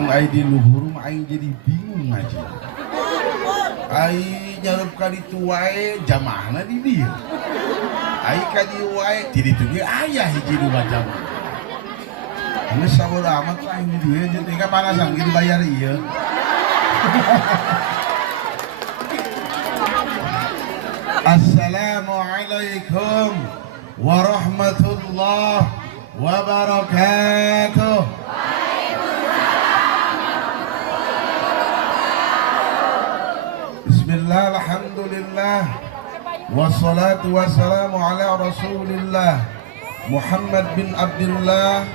Ai di luhur mah aing jadi bingung aja. Aing nyarup ka ditu wae jamaahna di dieu. Aing ka dieu wae di ditu ge aya hiji dua jamaah. Geus sabodo amat lah aing di dieu jeung tinggal panasan gitu bayar ieu. Assalamualaikum warahmatullahi wabarakatuh. Bismillah, alhamdulillah, wassalatu wassalamu ala rasulillah Muhammad bin Abdullah,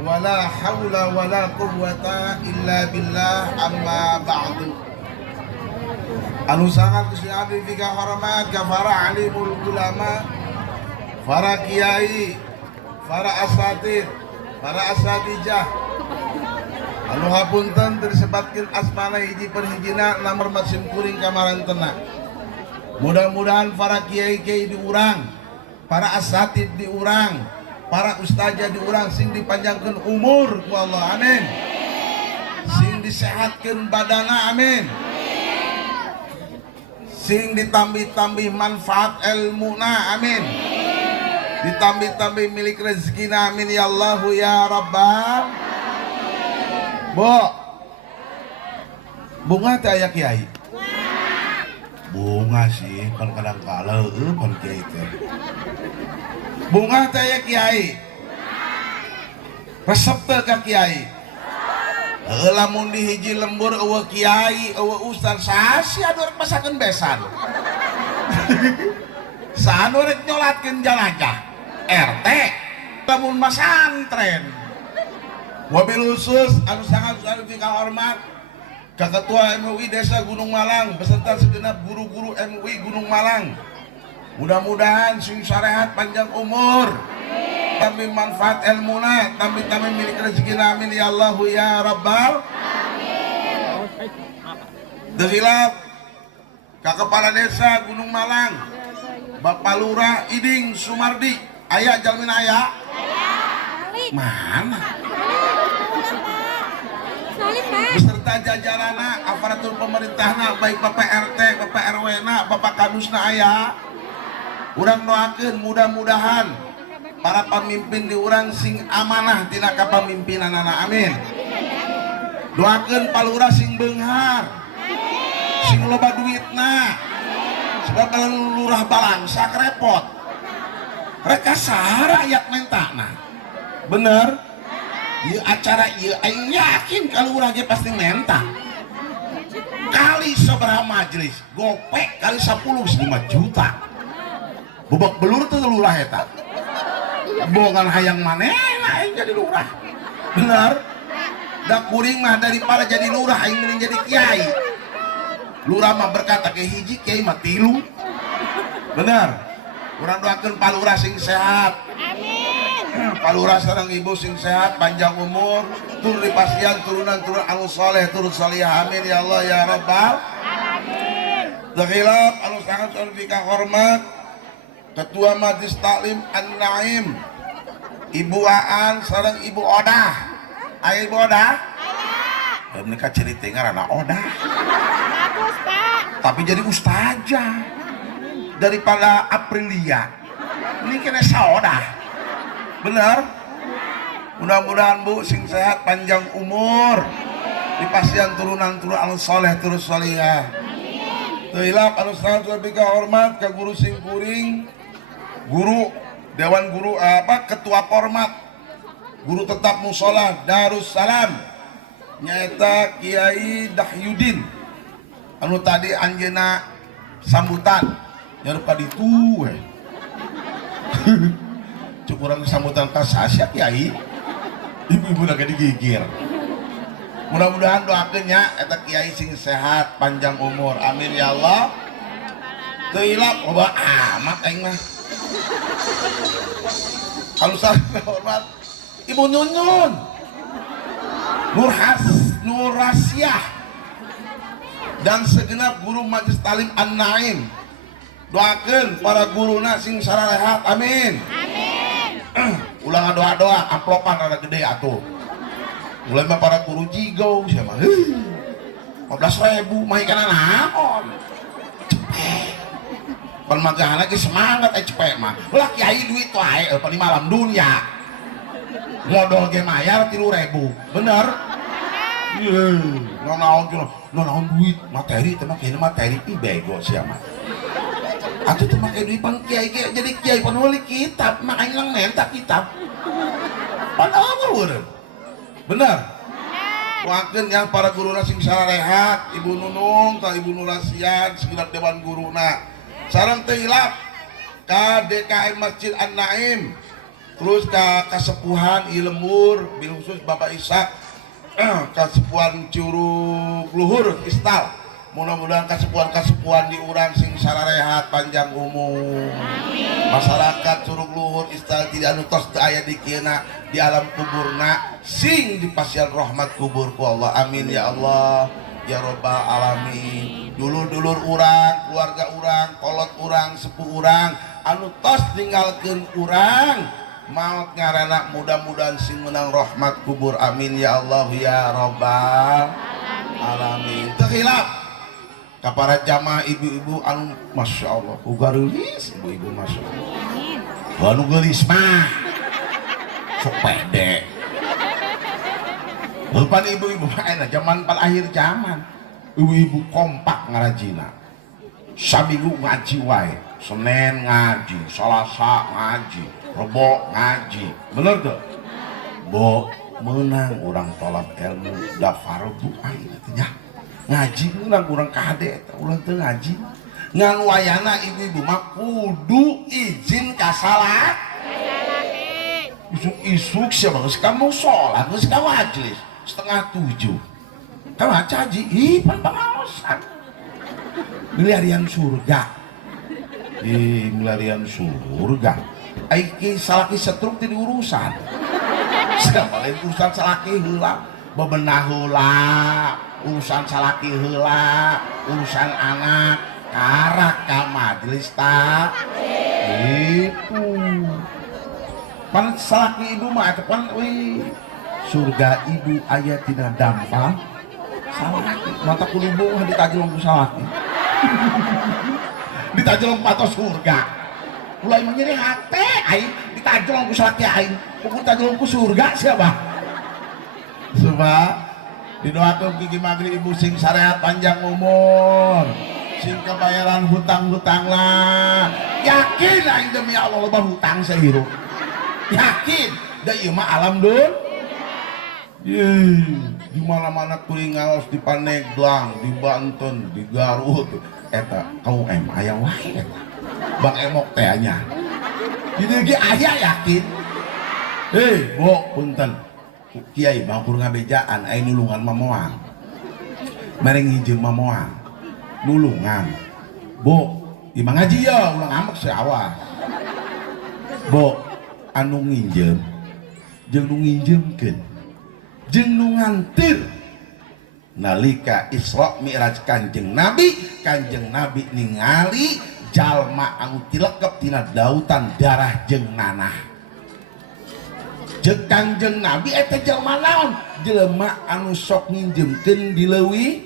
wala hawla wala quwwata illa billah, amma ba'du. Anu sangat Gusti Abdi fika hormat ka para alimul ulama, para kiai, para asatid, para asatijah. Anu hapunten disebutkeun asmana hiji per hijina nomor masin kuring kamarantena. Mudah-mudahan para kiai-kiai diurang, para asatid diurang, para ustazah diurang sing dipanjangkeun umur ku Allah, amin. Sing disehatkeun badana, amin. Sing ditambih-tambih manfaat ilmuna, amin. Ditambih-tambih milik rezekina, amin ya Allah ya Rabbal. Bo, bunga teh aya kiai. Bunga sih, kan kadang kala pan kiai teh. Bunga teh aya kiai. Resep teh ka kiai. Lamun di hiji lembur eueuh kiai, eueuh ustaz, sasi anu rek masakeun besan. Sanu rek nyolatkeun jenazah. RT lamun masantren. Wabil khusus anu sangat fika hormat ka Ketua MUI Desa Gunung Malang beserta segenap guru-guru MUI Gunung Malang. Mudah-mudahan sing sarehat panjang umur, tambah manfaat ilmuna, tambah milik rezekina, amin ya Allah ya Rabbal. Amin. Dehilap ka Kepala Desa Gunung Malang Bapak Lurah Iding Sumardi, aya jalmin aya? Mana? Beserta jajarana aparatur pemerintahna baik Bapak RT, Bapak RW na, Bapak Kadusna aya. Urang doakeun mudah-mudahan para pemimpin di urang sing amanah tina kapamimpinanana, amin. Doakeun palurah sing beunghar, sing loba duitna, sebab kalau lurah balangsa repot. Rek saha rakyat mentana, bener? Ieu acara ieu aing yakin kalau urang ge pasti menta. Kali sabaraha majelis, gopek kali 10 5 juta. Bobok belur teh lurah eta. Bogan hayang manehna aing jadi lurah. Bener? Da kuring mah daripada jadi lurah aing mending jadi kiai. Lurah mah berkata ke hiji, kiai mah 3. Bener? Urang doakeun palurah sing sehat. Palurah sareng ibu sing sehat, panjang umur, tur dipasian turunan-turunan anu soleh, turut solihah, amin ya Allah ya Rabbal alamin. Dakhilaf anu sangat fika hormat Ketua Majelis Taklim An-Naim Ibu Aan sareng Ibu Odah. Aya Ibu Odah? Aya. Menika cerita ngaranna Odah. Bagus, Pak. Tapi jadi ustazah daripada Aprilia. Ini kena saodah. Benar? Mudah-mudahan Bu sing sehat panjang umur, dipasian turunan-turunan anu soleh terus solihah. Tuhilap anu sangat lebih hormat ke guru sing kuring, guru dewan guru ketua format, guru tetap musola Darussalam nyaeta Kiai Dahyudin. Anu tadi anjeuna sambutan nyarupa ditu we. Cukuran sambutan kasasya kiai, ibu-ibu lagi digigir. Mudah-mudahan doakeun nya eta kiai sing sehat panjang umur, amin ya Allah. Teu hilap loba amat aing mah. Anu hormat Ibu Nyunyun Nurhasiah dan segenap guru Majelis Taklim An-Naim. Doakeun para guruna sing sarehat, amin. Ulangan doa-doa, amplopan rada gede atuh. mulai mah para guru jigo siapa 15.000 mah ikan naon cepet pan magah lagi semangat cepet mah ulah kiai duit wae paling malam dunia modal ge mayar 3.000 bener naon duit materi teh mah materi ih bego sia mah atuh teh make duit pan kiai ge jadi kiai pan wali kitab makanya lang menta kitab pan eueuh bener wakeun yang para guruna sing sarehat Ibu Nunung ka Ibu Nurasian segenap dewan guruna sareng teu hilap ka DKM Masjid An-Naim terus ka kasepuhan Ilembur bil khusus Bapak Ishak kasepuhan Curug Luhur Istal mudah-mudahan kasepuhan di urang sing sararehat panjang umur masyarakat Curug Luhur Istal tidak anu tos teu aya di kieuna di alam kuburna sing di pasian rahmat kubur ku Allah amin ya Allah ya robbal alamin dulur-dulur urang keluarga urang kolot urang sepuh urang anu tos ninggalkeun urang maut ngaranna mudah-mudahan sing menang rahmat kubur amin ya Allah ya robbal alamin teu hilap ka para jamaah ibu-ibu anu masya Allah uga geulis ibu-ibu masya Allah anu geulis mah sok pede depan ibu-ibu mah zaman pal akhir zaman ibu-ibu kompak ngarajina saminggu ngaji wae Senin ngaji Selasa ngaji Rebo ngaji bener tuh bo menang orang tolak ilmu da fardu aing nya ngaji menang orang kade ulang teu ngaji ngan wayana ibu-ibu mah kudu izin ka salat isuk siapa geus kamu salat geus ka majelis 6:30 kan caji ih pan pangaosan milarian surga milarian surga aiki salaki setruk ti diurusan siapa lain urusan salaki heula bebenah heula urusan salaki heula urusan anak karak ka majelis ta itu pan salaki ibu mah pan surga ibu aya tina dampal salaki mata kulubung ditajlong ku salaki ditajlong patos surga mulai menjadi hati aing ditajlong ku salaki aing pokok tajlong ku surga siapa sebab didoakeun gigi maghrib ibu sing sarehat panjang umur sing kebayaran hutang-hutang lah yakin aing demi Allah loba hutang sahirup yakin da ieu mah alam dun di mana-mana kuring ngaos di Pandeglang, di Banten, di Garut eta kau aya wae eta Bang Emok teh anya di dieu aya yakin bo punten kiai bangkur ngabejaan aya nulungan mamoang mereng hijau mamoang nulungan bo imang ngaji ya ulang amek seawas bo anu nginjem jeung nu nginjemkeun jeung nu ngantir nalika Isra Mi'raj Kanjeng Nabi ningali jalma anu tilekep tina dautan darah jeung nanah jeung Kanjeng Nabi eta jalma naon jelema anu sok nginjemkeun di leuwih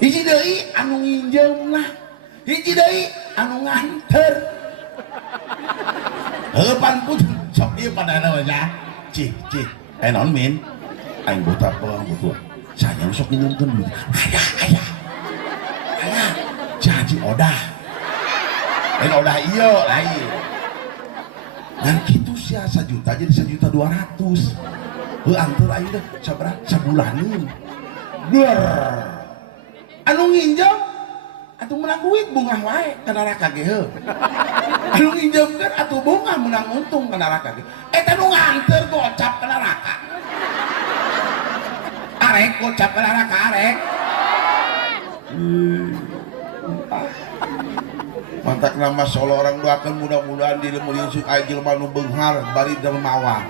hiji deui anu nginjemna hiji deui anu nganter heupan pun sok ieu padana nya cih non min aing buta pelang butuh saya sok nginjemkeun aya janji odah odah iya lain dan gitu sia 1 juta jadi 1.200.000 antur aing deh sabaraha sabulanin ber anu nginjem atuh menang duit bunga wae ka neraka ge heuh anu nginjemkeun atuh bunga menang untung ka neraka ge eta nu nganter gocap ka neraka arek gocap ka neraka arek mantak nama solo orang doakan mudah-mudahan di lemur yusuk aya jelema nu beunghar bari dermawan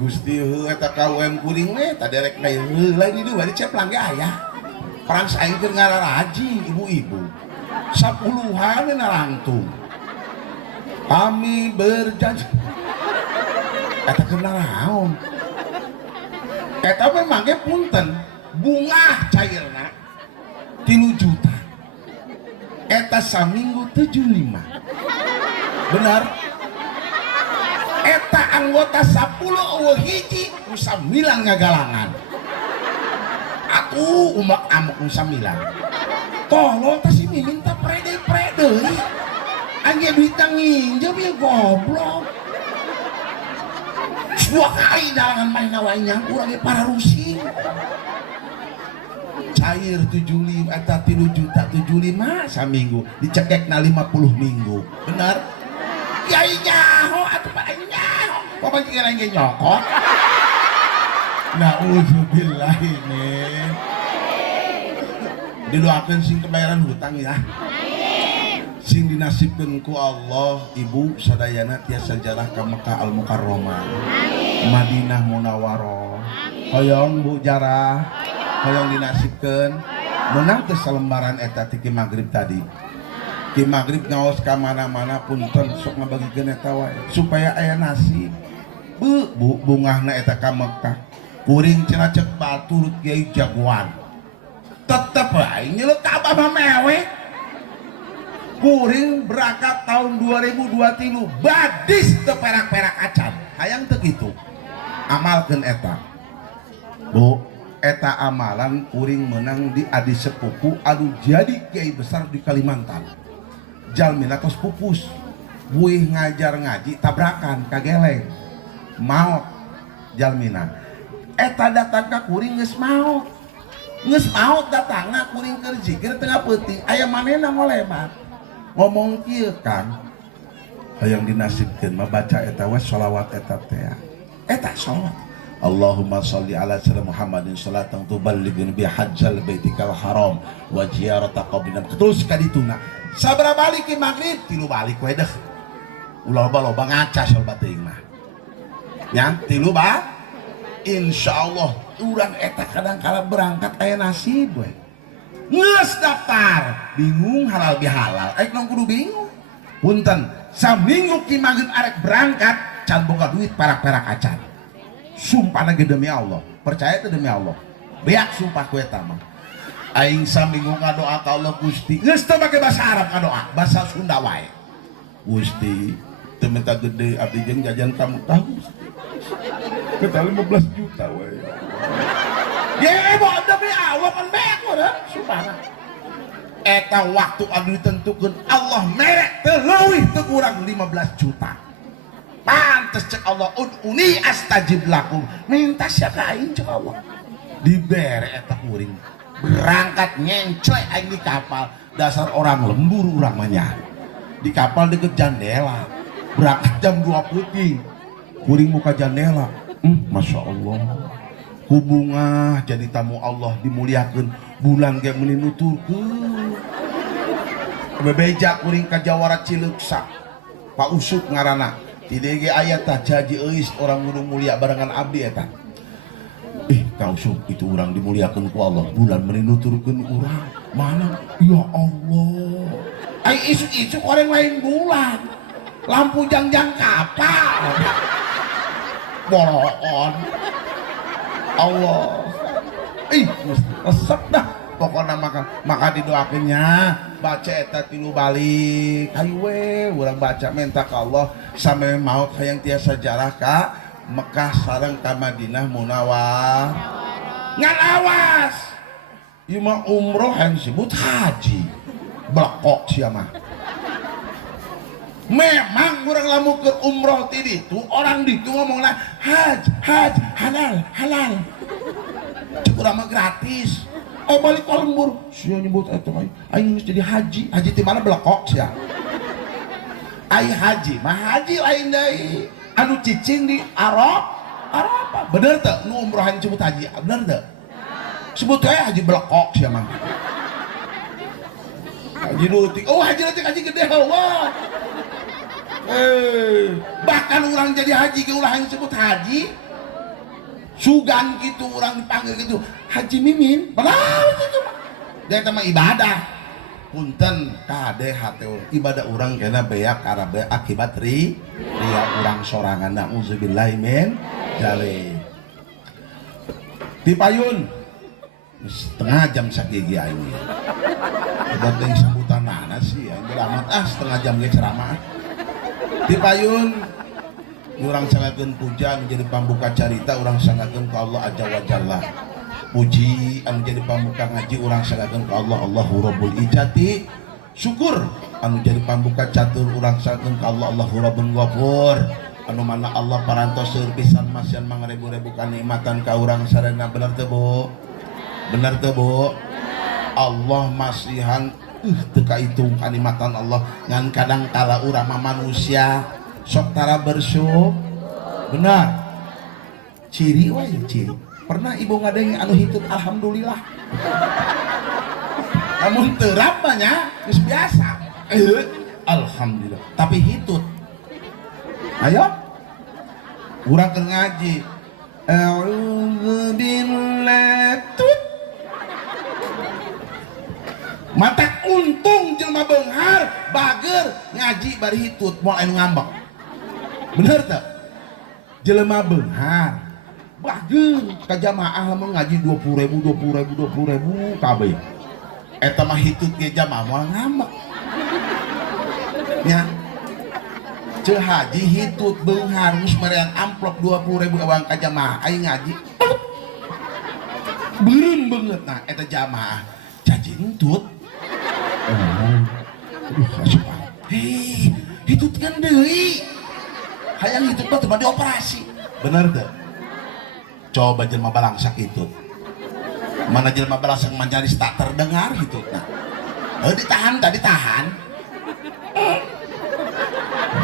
Gusti eta KUM kuring we tadi rek na lain di bari ceplang ge aya perang saing keur ngararaji ibu-ibu 10-an narangtung kami berjanji eta kena naon eta memang ge punten bunga cairna 3 juta eta saminggu 75 benar eta anggota 10 hiji ku 9 ngagalangan atuh umak amak ku 9 tolong tas si mimin tak prede anjir duit nginjem ya goblok dua kali dalangan main nawainya kurangnya para rusing cair 75 eta 3 juta 75 saminggu dicekek na 50 minggu benar ya nyaho atuh pada nyaho pokoknya kira lagi nyokot na'udzubillah ini didoakan sing kebayaran hutang ya sing dinasibkeun ku Allah ibu sadayana tiasa jarah ka Mekah Al Mukarramah Madinah Munawwarah hoyong bu jarah hoyong dinasibkeun menang teh salembaran eta ti magrib tadi ki magrib ngaos ka mana-mana punten sok ngabagikeun eta wae supaya aya nasib bu bungahna eta ka Mekah kuring cenah cek batur Kiai jagoan tetep aing nyeluk ka abah mewek kuring berangkat tahun 2023 badis teu perak-perak acan hayang teu kitu amalkeun eta bu eta amalan kuring menang di adi sepupu anu jadi kiai besar di Kalimantan jalmina tos pupus buih ngajar ngaji tabrakan kageleng maot jalmina eta datang ka kuring geus maot datangna kuring keur zikir tengah peuting aya manehna ngolebat ngomong kieu kan hayang dinasibkeun mah baca eta we sholawat eta teh eta sholawat Allahumma sholli ala sayyidina Muhammadin sholatan tuballighun bi hajjal baitikal haram wa ziyarata qabrina terus ka dituna sabaraha balik ki magrib 3 balik we deh ulah loba ngaca salat teuing mah ya 3 ba insyaallah urang eta kadang-kala berangkat aya nasib we geus daftar bingung halal bihalal aing nong kudu bingung punten saminggu ki magrib arek berangkat can boga duit perak-perak acan sumpahna ge demi Allah percaya teh demi Allah beak sumpah ku eta mah aing saminggu ngadoa ka Allah Gusti geus teu make bahasa Arab ngadoa bahasa Sunda wae Gusti teu minta gede abdi jeung jajan kamu tahu kita 15 juta wae ya mau demi Allah kan beak urang sumpahna eta waktu anu ditentukeun Allah merek teu leuwih teu kurang 15 juta pantes cek Allah ud'uni astajib lakum minta sia ka aing cek Allah dibere eta kuring berangkat nyencoy aing di kapal dasar orang lembur urang mah nya di kapal deket jandela berangkat jam 2 putih kuring muka jandela Masya Allah hubungah jadi tamu Allah dimuliakeun bulan ge meuni nuturkeun bebeja kuring ka Jawara Cileuksa Pak Usuk ngaranna ti dieu ge aya tah jaji euis orang gunung mulia barengan abdi eta ka Usuk itu urang dimuliakeun ku Allah bulan meuni nuturkeun urang mana ya Allah ai isu-isu orang lain bulan lampu jangjang kapal boroon Allah resep dah pokoknya maka didoakannya baca eta 3 balik ayo we urang baca minta ke Allah sampai maut hayang tiasa jarah ka Mekah sareng ka Madinah Munawwarah ngan awas ieu mah umroh yang disebut haji blekok sia mah memang urang lamun ke umroh ti ditu orang ditu ngomongna haj halal cek urang mah gratis balik ka lembur sia nyebut eta mah aing geus jadi haji ti mana blekok sia ai haji mah haji lain deui anu cicing di Arafah bener teu nu umrohan disebut haji bener teu sebut we haji blekok sia mah haji leutik haji gede Allah bahkan orang jadi haji ke ulah yang disebut haji sugan gitu orang dipanggil gitu Haji Mimin benar itu dia mah ibadah punten kade hate ibadah orang kena beak karabe akibat ria orang sorangan nauzubillahi min jalik di payun setengah jam sakigi aing udah ting sambutan nana sih aing amat setengah jam ge ceramah di payun orang sangakeun puja menjadi pambuka carita orang sangakeun ka Allah azza wa jalla puji anu jadi pambuka ngaji orang sangakeun ka Allah Allahu rabbul ijati syukur anu jadi pambuka catur orang sangakeun ka Allah Allahu rabbul ghafur anu mana Allah parantos seueur pisan masian mangrebu-rebu kanikmatan ka urang sareng bener teu Bu bener teu Bu Allah masihan teu kaitung kanikmatan Allah ngan kadang kala urang mah manusia sok tara bersyukur benar ciri wae ciri pernah ibu ngadeng anu hitut alhamdulillah namun terap banyak biasa alhamdulillah tapi hitut ayo urang keur ngaji a'udzu billahi mata untung jelema beunghar bager ngaji bari hitut moal anu ngambek bener teu jelema beunghar bager ka jamaah lamun ngaji 20.000 kabeh eta mah hitut ge jamaah moal ngambek nya ceu haji hitut beunghar geus marean amplop 20.000 awang ka jamaah aing ngaji beureum beungeut nah eta jamaah cacing tut hei hitut kan deui hayang hitut mah teu dioperasi bener teu coba jelema balangsak hitut mana jelema balangsak manjaris tak terdengar hitutna ditahan tadi tahan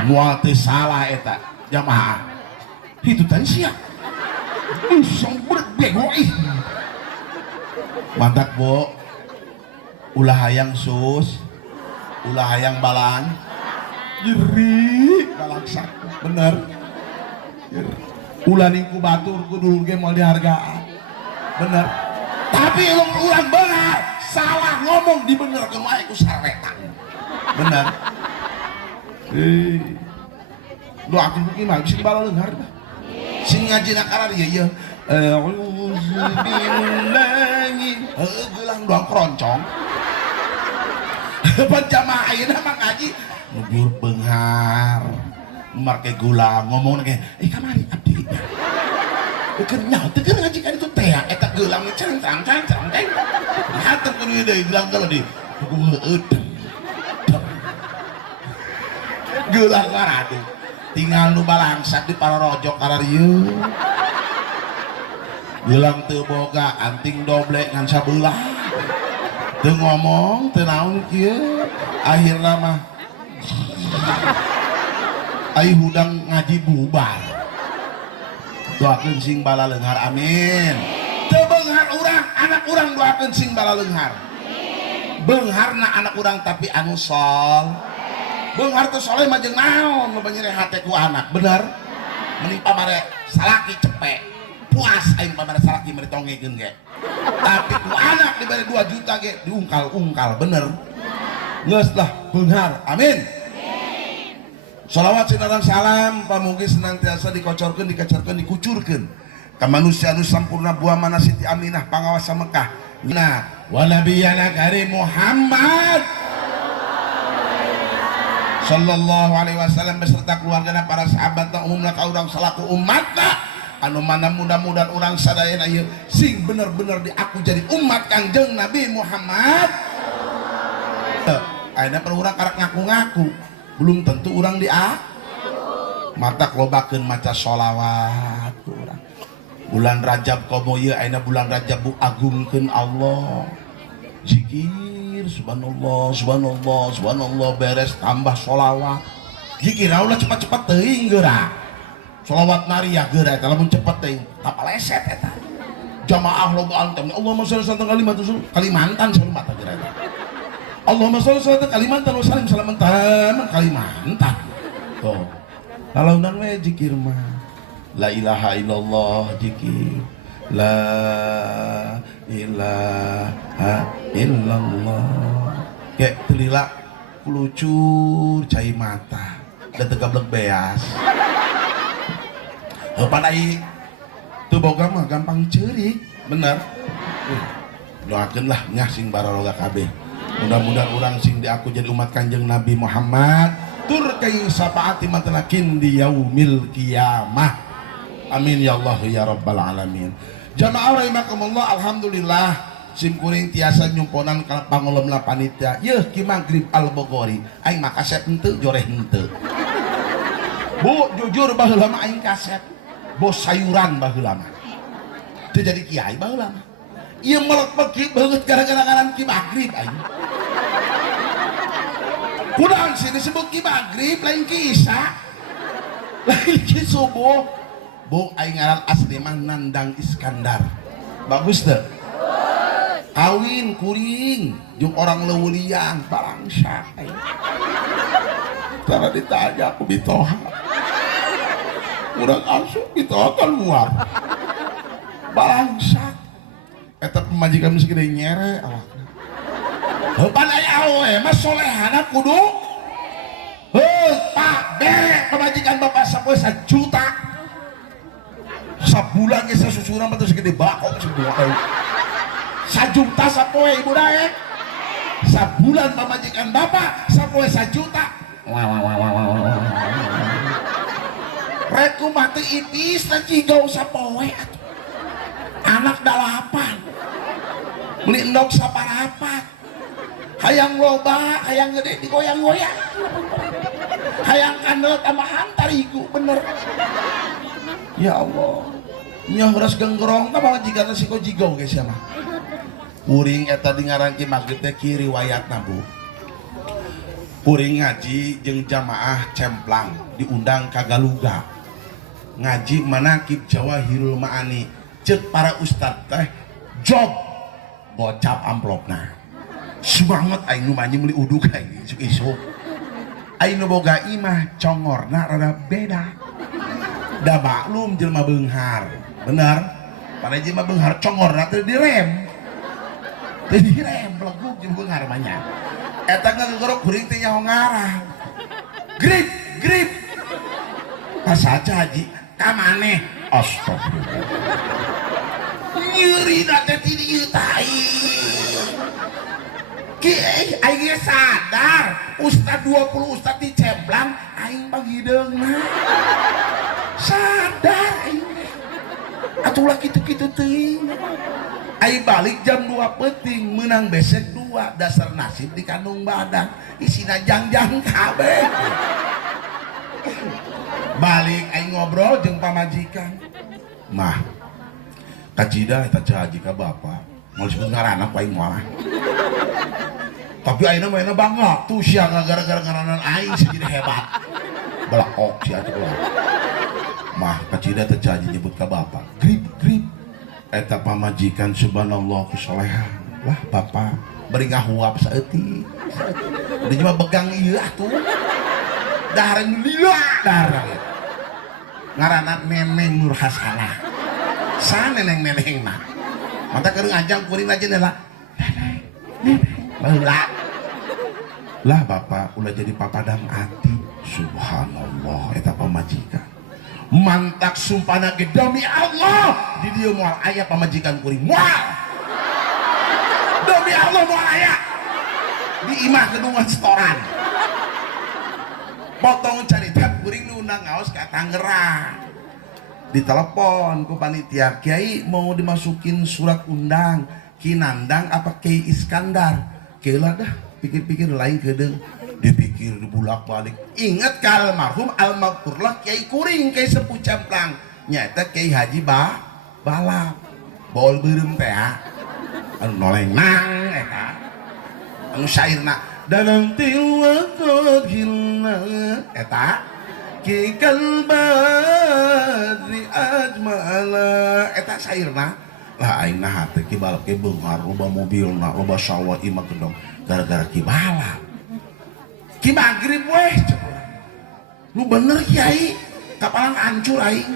moal teu salah eta jamaah hitutan sia usang berbego ih mantap Bu ulah hayang sus ulah hayang balang jeri balangsak bener ulah ningku batur kudu ge moal dihargaan bener tapi ulang bener salah ngomong dibenerkeun wae ku saretan bener lu atuh gimana sing balaleunghar sing ngajina karar ieu a'udzu billahi gelang doang keroncong penjamaah ayeuna mah ngaji nubur beunghar marke gula ngomong ge kamari abdi keur nyaho teu keur ngaji ka ditu teh eta geulang cereng-cereng hatur ku ieu deui gelang geula di geulang karadu tinggal nu balangsak di pararojok kararieu geulang teu boga anting doble ngan sabelah teu ngomong teu naon kieu akhirna mah ai hudang ngaji bubar doakeun sing balaleunghar amin teu beunghar urang anak urang doakeun sing balaleunghar beungharna anak urang tapi anu sol beunghar teu soleh mah jeung naon nu banyere hate ku anak bener mending pamare salaki cepek puas aing pamare salaki mari tongegeun ge tapi ku anak dibere 2 juta ge diungkal-ungkal bener geus lah beunghar amin. Shalawat sinarang salam pamugi senantiasa dikocorkeun dikecerkeun dikucurkeun ka manusia anu sampurna buah mana Siti Aminah pangawasa Mekah nah wa nabiyana karim Muhammad sallallahu alaihi wasallam beserta keluargana para sahabat dan umumna ka urang salaku umatna anu mana mudah-mudahan urang sadayana ieu sing bener-bener diaku jadi umat Kangjeng Nabi Muhammad. Ayeuna per urang karek ngaku-ngaku belum tentu orang dia mata lobakeun maca sholawat urang bulan Rajab komo ieu ayeuna bulan Rajab bu agungkeun Allah zikir subhanallah subhanallah subhanallah beres tambah sholawat zikir ulah cepat-cepat teuing geura sholawat nariyah geura eta lamun cepet teuing tapaleset eta jamaah loba antem Allahumma shalli ala Kalimantan salumat geura eta Allahumma sholli ala Kalimantan wa salim salaman Kalimantan. Tuh. Kalau nan we zikir mah la ilaha illallah zikir. La ilaha illallah. kayak telila kulucur cai mata dan tegablek beas padai tuh boga mah gampang cerik bener doakeun lah nya sing baraloga kabeh mudah-mudahan orang sing diaku jadi umat Kanjeng Nabi Muhammad tur kai sapaati matlakin di yaumil qiyamah amin ya Allah ya rabbal alamin. Jamaah rahimakumullah, alhamdulillah sim kuring tiasa nyumponan kana pangulemna panitia yeuh ki Maghrib Al-Bogori aing mah kaset henteu joreh henteu bu jujur baheula mah aing kaset bos sayuran baheula mah teu jadi kiai baheula mah ieu melek beki banget gara-gara ngaran ki Maghrib aing kunaon sih disebut ki Maghrib lain ki Isya lain ki subuh bu aing ngaran asli mah Nandang Iskandar bagus teu kawin kuring jeung orang leuweuliang bangsa cara ditanya aku bitoha urang asup bitoha keluar bangsa eta pemajikan geus gede nyere awakna heupan aya awe mah solehana kudu heuh pak bere pemajikan bapak sapoe 1 juta sabulan geus susuran mah teu segede bakok sebuah kayu 1 juta sapoe ibu daek sabulan pemajikan bapak sapoe 1 juta rek kumaha teu ipis dan cigau sapoe anak 8 beli endog saparapat hayang loba hayang gede digoyang-goyang hayang kandel tambahan tarigu bener ya Allah nya beras genggerong tah pamajikan si kojigau geus ya mah kuring eta di ngaran Ki Maghrib teh ki riwayatna bu kuring ngaji jeung jamaah cemplang diundang ka Galuga ngaji manaqib Jawahirul Ma'ani ceuk para ustad teh job bocap amplopna semangat aing nu manyi meuli uduk aing isuk-isuk aing nu boga imah congorna rada beda da maklum jelema beunghar bener pada jelema beunghar congorna teu direm beleguk jeung beunghar mah nya eta ngagorok kuring teh nyaho ngarah grip pasaja haji ka maneh astagfirullah nyeri teh ti dieu tai ki aing sadar ustad 20 ustad di cemplang aing bagideungna sadar aing atuh lah kitu-kitu teuing aing balik jam 2 peuting menang besek 2 dasar nasib di kandung badan isina jangjang kabeh balik aing ngobrol jeung pamajikan mah kacida eta haji ka bapak mau disebut ngaranna ku aing moal tapi ayeuna mah bangga tuh sia gara-gara ngaranan aing sih jadi hebat belakok si atuh mah kacida teh haji nyebut ka bapak grip eta pamajikan subhanallah kesolehan lah bapak beri ngahuap saeutik dia cuma begang ieu atuh dahar lila dahar ngaranna Neneng Nur Hasanah sa neneng mah mata keur ngajang kuring aja lah baheula lah bapak ulah jadi papadang ati subhanallah eta pamajikan mantak sumpahna ge demi Allah di dieu moal aya pamajikan kuring moal demi Allah moal aya di imah gedungan setoran potong carita kuring nu undang ngaos ka Tangerang ditelepon ku panitia Kiai mau dimasukin surat undang Ki Nandang apa Kiai Iskandar keula dah pikir-pikir lain kedeung dipikir dibulak balik inget ka almarhum almarhumlah Kiai kuring Kiai sepuh Cemplang nyata Kiai Haji balap baul beureum teh anu noleng nang eta anu syairna danang tiwakot hilna eta ki kalbadri ajmala eta syairna lah aing nah teh ki balap ke beunghar loba mobilna loba sawah imah gendong gara-gara ki balap Ki Maghrib weh lu bener Kiai kapalan hancur aing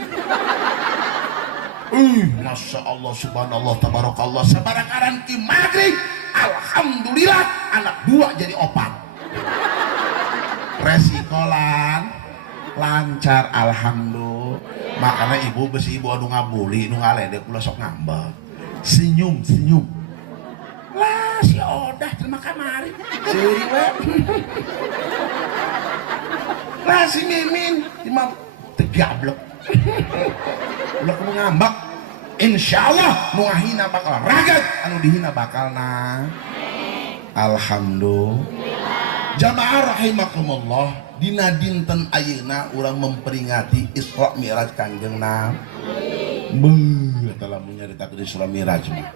Masya Allah, subhanallah, tabarakallah. Sabarakaran ki maghrib, alhamdulillah anak dua jadi opat. Resikolan lancar, alhamdulillah. Makanya ibu besi ibu anu ngabuli, nu ngaledek kula sok ngambek. Senyum. Lah si Odah terima kamari. Seuri we. Lah si Mimin imam tegablek. Ulah kudu ngambek. Insyaallah nu ngahina bakal ragat, anu dihina bakal na. Alhamdulillah. Jamaah rahimakumullah, dina dinten ayeuna urang memperingati Isra Mi'raj Kangjeng Nabi. Eta lamun nyaritakeun Isra Mi'raj mah.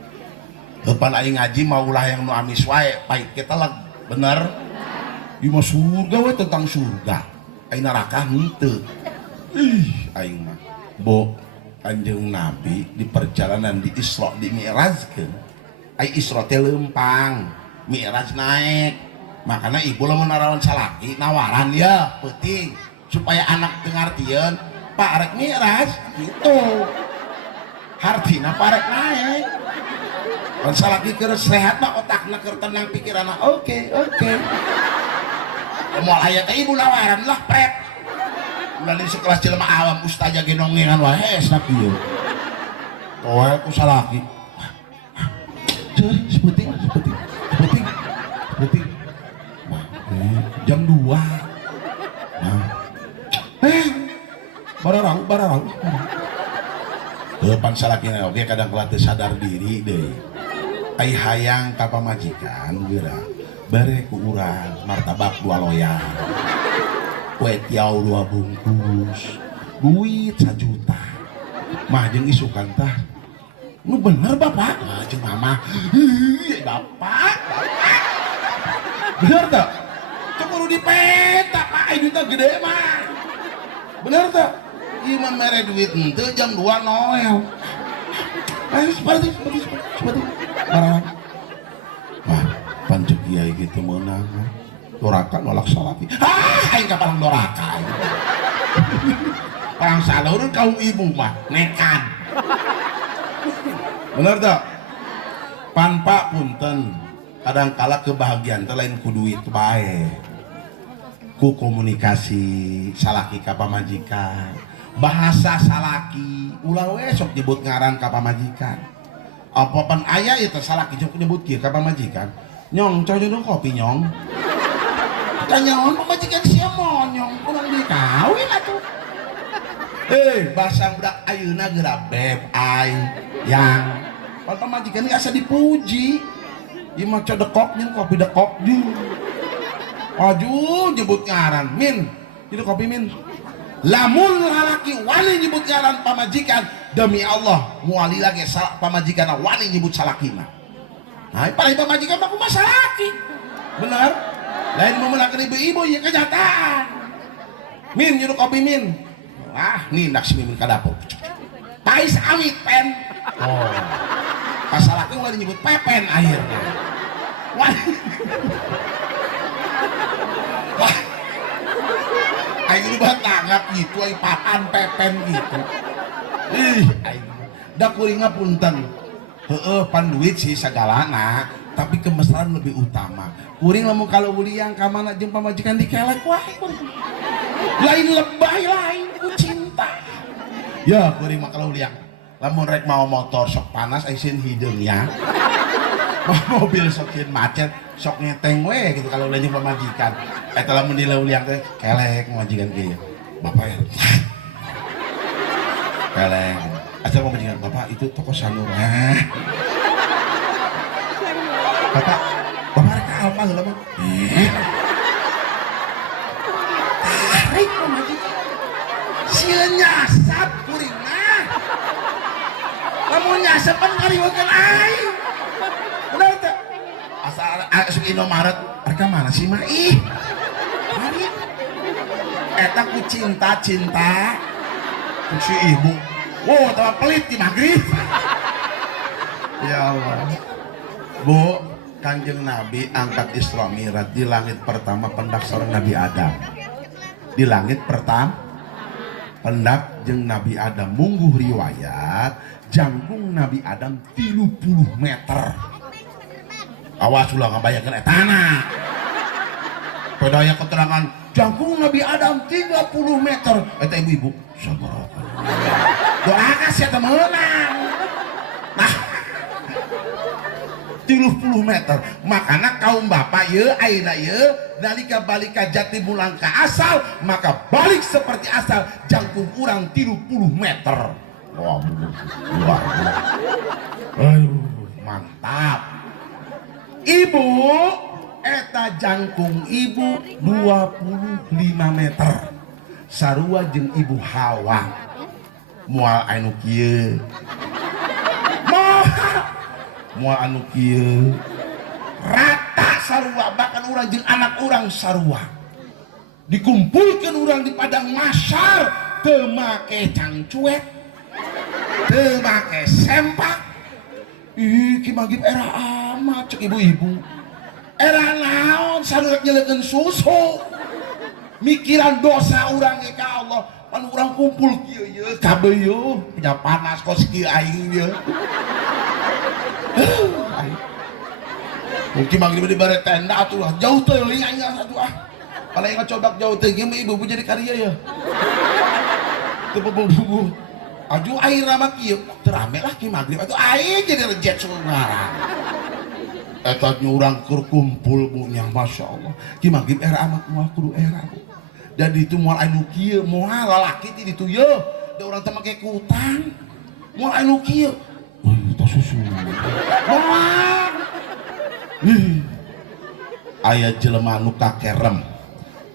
Depan aing ngaji maulah yang nu amis wae, paik kita lah bener. Di mah surga we tentang surga. Aing neraka henteu. Aing mah bo Kanjeng Nabi di perjalanan di Isra di Mi'rajkeun. Ai Isra teh leumpang, Mi'raj naik. Makanya ibu lamun narawan salaki nawaran ya penting supaya anak dengartieun Pak rek Mi'raj gitu. Hartina Pak rek naik. Mun salaki keur sehat mah otakna keur tenang pikiranna oke. Moal aya teh ibu nawaran lah prep. Ulah di sekelas jelema awam ustazah genongengan wae sak ieu. Toel ku salaki. Sepenting. Jam 2 nah. Bararau pan salakina oge kadang kala teu sadar diri deui ai hayang ka pamajikan geura bare ku urang martabak 2 loyang kue tiaw 2 bungkus duit 1 juta mah jeung isukan tah nu bener bapak nah, jeung mama bapak bener tak cok kudu dipeta pak ini teh gede mah bener tak ieu mah mere duit henteu jam 2 noel ayo seperti barang wah pancuk kiai gitu meunang doraka nolak salati aing kapalang doraka parang saleureun kaum ibu mah nekan bener tak pan pak punten kadangkala kebahagiaan teh lain ku duit bae ku komunikasi salaki ka pamajikan bahasa salaki ulah we sok nyebut ngaran ka pamajikan apa-pan aya ieu teh salaki sok nyebut kieu ka pamajikan nyong cojodoh kopi nyong tanyaon pamajikan sia mon nyong urang dikawin atuh bahasa budak ayeuna geura beb ai yang pan pamajikan geus asa dipuji ieu mah codekok nyen kopi dekok di aju nyebut ngaran min itu kopi min lamun lalaki wani nyebut ngaran pamajikan demi Allah muali lagi pamajikan wani nyebut salakina nah paling pamajikan mah kumaha salaki bener lain memenangkan ibu-ibu ya kenyataan min nyuruh kopi min nih nak si mimin ka dapur pais amit pen pas salaki wani nyebut pepen akhirnya wah aing lu tanggap gitu aing papan pepen gitu aing da kuring punten heueuh pan duit sih sagalana tapi kemesraan lebih utama kuring lamun kalau uliang ka mana jeung pamajikan dikelek wae lain lebay lain ku cinta ya kuring mah kalau uliang lamun rek mau motor sok panas aisin hidungnya mobil sokin macet sok ngeteng we gitu kalau lagi pemajikan eta lamun di leuliang teh kelek pemajikan kieu bapak ya kelek asal pemajikan bapak itu toko sanur bapak rek alma heula mah tarik pemajikan sieun nyasap kuring mah lamun nyasap kan ngariweukeun aing udah itu asal Indomaret mereka mana sih mah mari eta ku cinta ku si ibu wow tambah pelit di maghrib ya Allah bu Kanjeng Nabi angkat Isra Mi'raj di langit pertama pendak seorang Nabi Adam di langit pertama pendak jeung Nabi Adam mungguh riwayat jangkung Nabi Adam 30 meter. Awas ulah ngabayangkeun etana. Pedaya keterangan jangkung Nabi Adam 30 meter. Eta ibu-ibu sabar. Doakan sia teh meunang. Nah 30 meter. Makana kaum bapak ye ayeuna ye nalika balik ka jati mulang ka asal maka balik seperti asal jangkung urang 30 meter. Wah, aduh, mantap. Ibu eta jangkung ibu 25 meter sarua jeung ibu Hawa moal anu kieu moal anu kieu rata sarua bahkan urang jeung anak urang sarua dikumpulkeun urang di padang mahsyar teu make cangcuek teu make sempak. Ih ki magib era amat cek ibu-ibu. Era naon sareuk nyelekeun susu. Mikiran dosa urang ge ka Allah. Pan urang kumpul kieu ye kabeh ye nya panas kos kieu aing ye. Mungkin magib di bare tenda atuh jauh teuing aing atuh ah. Palaing ngacobak jauh teuing ibu jadi karya ya. Teu bubu. Aju air nama kieu terame lah ki magrib atuh air jadi rejet sungaran. Eta nyurang keur kumpul bu nya masyaallah. Ki magrib era amat moal kudu era bu. Jadi itu moal anu kieu moal lalaki ti ditu ye. Da urang teh make kutang. Moal anu kieu. Wah, tah susu. Moal. Aya jelema nu kakerem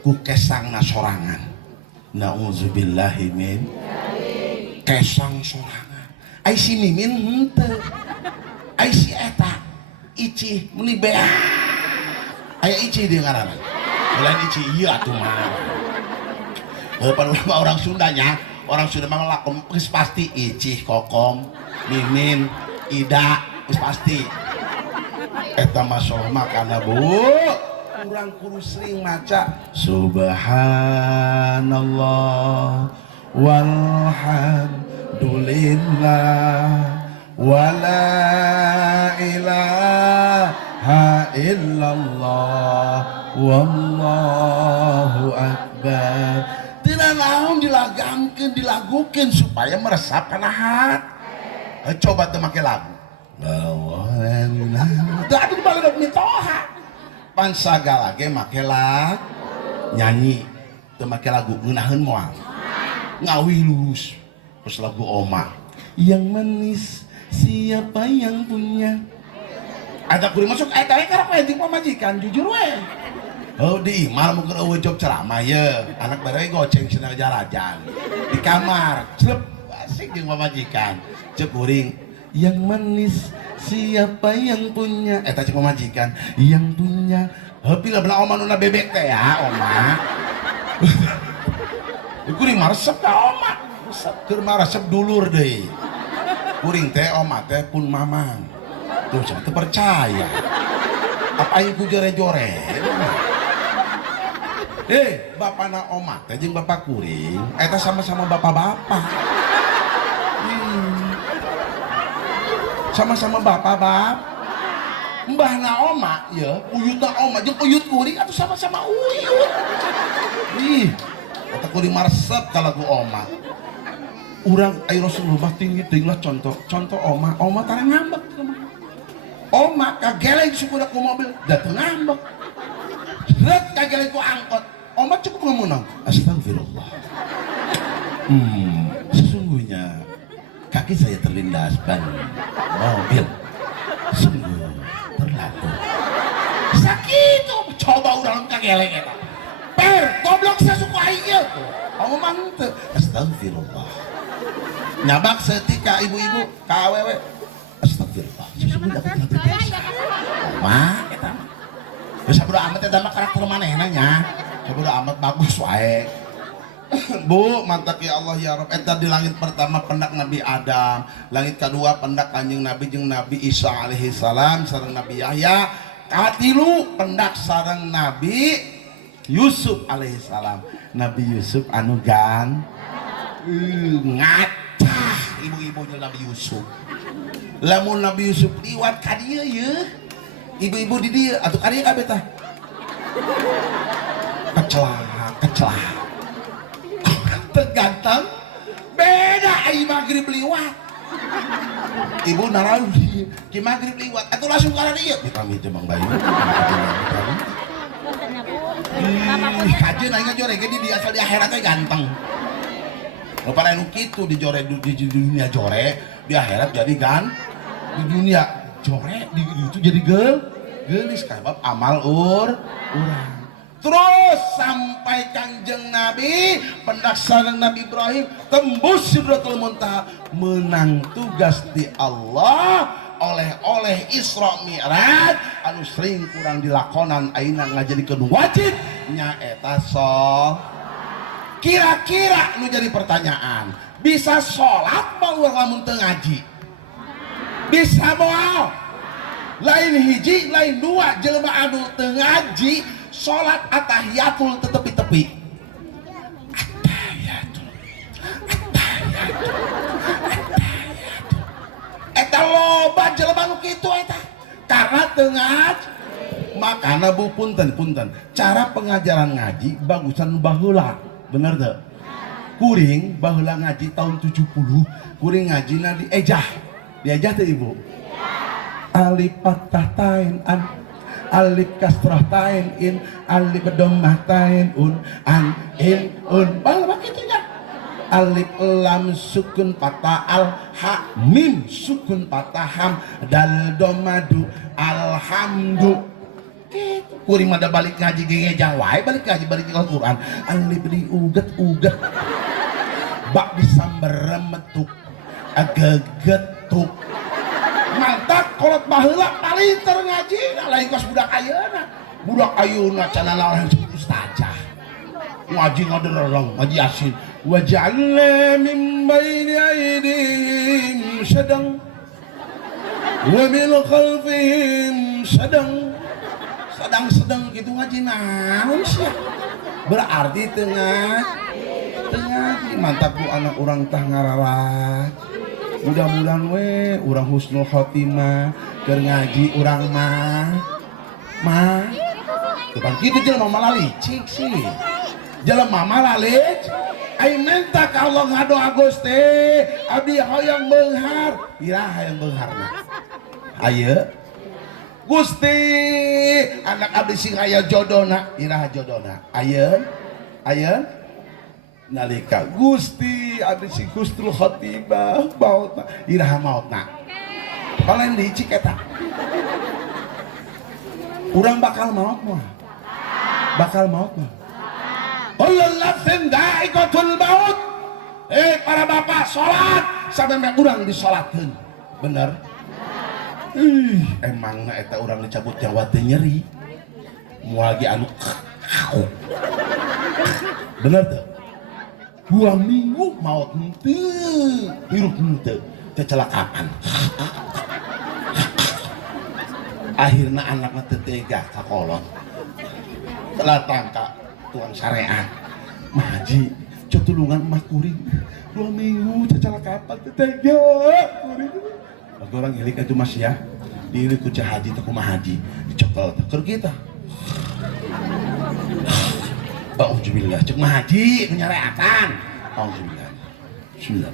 ku kesangna sorangan. Nauzubillahi min kesang sorangan. Ai si mimin henteu. Ai si eta Ici meni bea. Aya Ici dia ngaranna. Lain Ici ieu atuh mah. Pan orang Sundanya, orang Sunda mah lakom geus pasti Ici, Kokom, Mimin, Ida geus pasti. Eta masalah makana Bu. Urang kudu sering maca subhanallah walhamdulillah wala ilaha illallah wallahu akbar. Tina naon dilagukeun supaya meresap kana hati. Coba teu make lagu. Teu atuh dibalik mitoha. Pan sagala ge make lagu nyanyi teu make lagu ngeunaheun moal. Ngawilus terus lagu Oma. Yang manis siapa yang punya? Ada kuring masuk eta we karep anjing pamajikan jujur we. Oh di imal mungkin eueuh jog ceramah ye. Anak bareng goceng cenah jarajan. Di kamar, celep asik jeung pamajikan. Cek kuring, yang manis siapa yang punya? Eta cek pamajikan, yang punya. Heupi lah belah oma nuna bebek teh ya, oma. Kuring maresep ka oma. Keur maresep dulur deui. Kuring teh oma teh pun mamang. Tuh saya teu percaya. Apa aing ku jore-jore? Bapana oma teh jeung bapak kuring eta sama-sama bapak-bapak. Sama-sama bapak-bapak. Mbahna oma ya, uyutna oma jeung uyut kuring atuh sama-sama uyut. Ih, eta kuring maresep ka lagu oma. Urang ai Rasulullah tinggi lah contoh oma tara ngambek. Oma kageleng suku ku mobil dateng ngambek. Rek kageleng ku angkot. Oma cukup ngomong astagfirullah. Sesungguhnya kaki saya terlindas ban mobil. Sungguh terlalu sakit. Coba urang kageleng eta. Per goblok sasuku aing ieu. Oma mah henteu. Astagfirullah. Nyabak setika ibu-ibu ka awewe. Astagfirullah. Sesungguhnya aku telah berdosa. Oma eta mah. Geus sabodo amat eta mah karakter manehna nya. Sabodo amat bagus wae. Bu, mantap ya Allah ya Rabb. Eta di langit pertama pendak Nabi Adam, langit kedua pendak Kanjeng Nabi jeung Nabi Isa alaihi salam sareng Nabi Yahya, katilu pendak sareng Nabi Yusuf alaihi salam. Nabi Yusuf anu ngacah ibu-ibu jeung Nabi Yusuf. Lamun Nabi Yusuf liwat ka dieu ye. Ibu-ibu di dieu atuh ka dieu kabeh tah. Kecelak. Terganteng beda ai magrib liwat. Ibu naraw ki magrib liwat atuh langsung ka dieu. Kami teh Mang Bayu. Kajeun aing ngajore ge di asal di akhirat teh ganteng. Rupana nu kitu di jore di dunia jore, di akhirat jadi di dunia jore di itu jadi geulis kabab amal urang. Terus sampai Kangjeng Nabi pendaksana Nabi Ibrahim tembus Sidratul Muntaha menang tugas di Allah oleh Isra Mi'raj anu sering kurang dilakonan ayeuna ngajadikeun wajib nyaeta kira-kira nu jadi pertanyaan bisa sholat mau lamun teu ngaji bisa moal lain hiji lain dua jelema anu teu ngaji sholat atahiyatul tetepi-tepi eta loba jelema nu kitu eta karena teu ngaji makana bu punten cara pengajaran ngaji bagusan baheula bener tuh kuring baheula ngaji tahun 70 kuring ngajina diejah tuh ibu alif fathah tain an alif kasrah tain in alif dhammah tain an in baheula kitu nya alif lam sukun fathah al ha mim sukun fathah ham dal domadu alhamdu kuring mada balik ngaji gengejang wae balik ngaji balik ke Al-Quran alif di uget bak disamber metuk agegetuk mantap kolot baheula paling ngaji lain kos budak ayeuna cenah lawan ustazah ngaji ngadereleng ngaji asin wa ja'alna min baini aydihim sadang wa min khalfihim sadang sedang gitu ngaji naon sih berarti tengah mantap bu anak orang tah ngaralat mudah-mudahan we urang husnul khotimah keur ngaji urang mah tuh kitu jelema malalicik sih jelema malalicik aing minta ka Allah ngadoa Gusti abdi hoyong beunghar iraha hayang beungharna ayeuna Gusti anak abdi sing aya jodona iraha jodona ayeun nalika Gusti abdi sing husnul khotimah mautna iraha mautna palen dicik eta urang bakal maut mah kullu nafsin dha'iqatul maut para bapak salat sampai urang disalatkeun bener emangna eta urang dicabut nyawa teh nyeri moal ge anu bener teh 2 minggu maut henteu hirup henteu kecelakaan akhirna anakna teu tega ka kolot datang ka tuang syariat mah haji cotulungan mah kuring 2 minggu kecelakaan teu tega kuring orang hilik itu mas ya dihilik ku haji teh kumaha haji dicekel teh keur kita auzubillah cek mah haji nyareatan auzubillah bismillah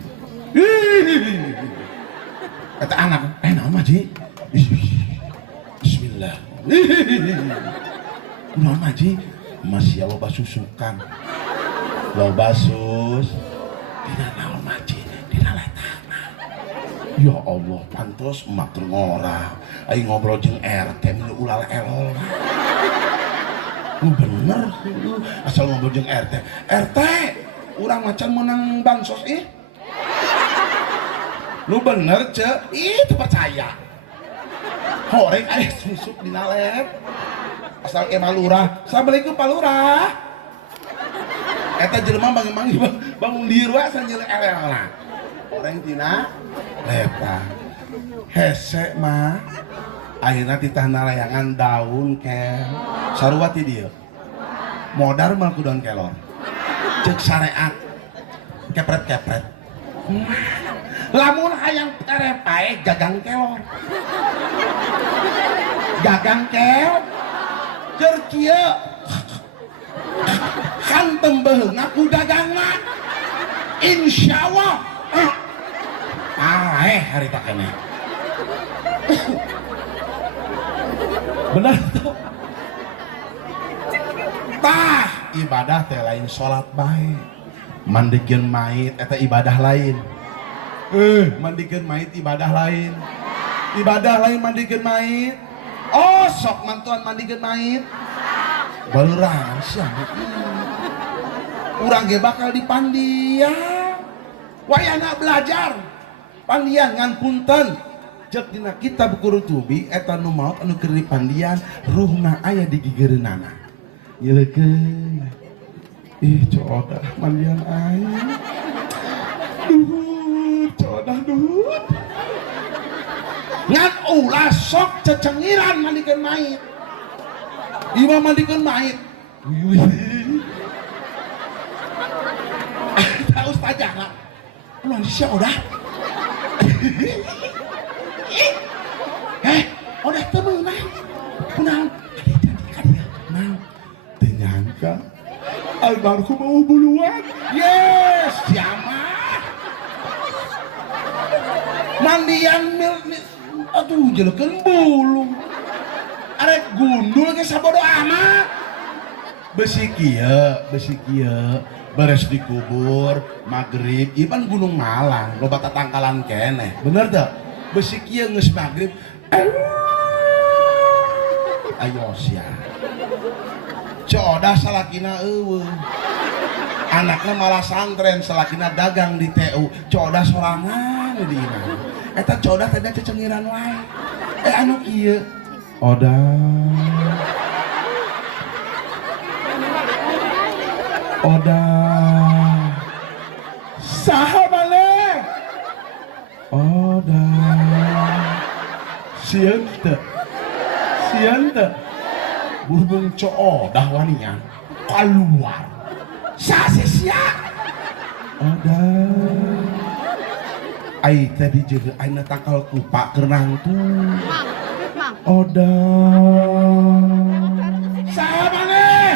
kata anak naon mah haji bismillah naon mah haji masih loba susukan loba sus tidak naon mah haji tidak letak. Ya Allah, pantos emak ngora. Aing ngobrol jeung RT nu ulah elol. Bener, asal ngobrol jeung RT. RT, urang macan menang bansos ih. Lu bener, Ce? Ih, teu percaya. Horeng aya susuk dina lep. Asal ke Lurah. Assalamualaikum Pak Lurah. Eta jelema mangi-mangi bangun lieur wae asal nyeuleuk elelna. Horeng tina lepah hese mah akhirnya titah nalayangan daun kel sarua ti dieu modar mal ku daun kelor cek syariat kepret lamun hayang terepae gagang kelor gagang kel keur kieu hantem beheung aku gagangna insyaallah harita keneh benar tuh tah ibadah teh lain salat bae mandikeun mait eta ibadah lain mandikeun mait ibadah lain mandikeun mait oh sok mantuan mandikeun mait beurang sia urang ge bakal dipandian wayana belajar pandian ngan punten cek dina kitab Qurtubi eta nu maot anu keur dipandian ruhna aya di gigereunana nyeleukeun codah mandian aya duhur codah duhur ngan ulah sok cecengiran mandikeun mait imam mandikeun mait tahu ustazah lah ulah sia udah udah temen mah kunaon nah ternyangka almarhum mau buluan yes siapa mandian aduh jeleukeun bulu arek gundul ge sabodo amat besi kieu beres dikubur magrib iban Gunung Malang loba tatangkalan keneh bener teu besi kieu geus magrib ayo sia codah salakina eueuh anakna malah santren salakina dagang di TU codah sorangan di dina eta codah teh cecengiran wae anu kieu odah saha balik sieun teu burung coodah wanian keluar sia ai tadi jeung aina tangkal kupa keur nangtu saha maneh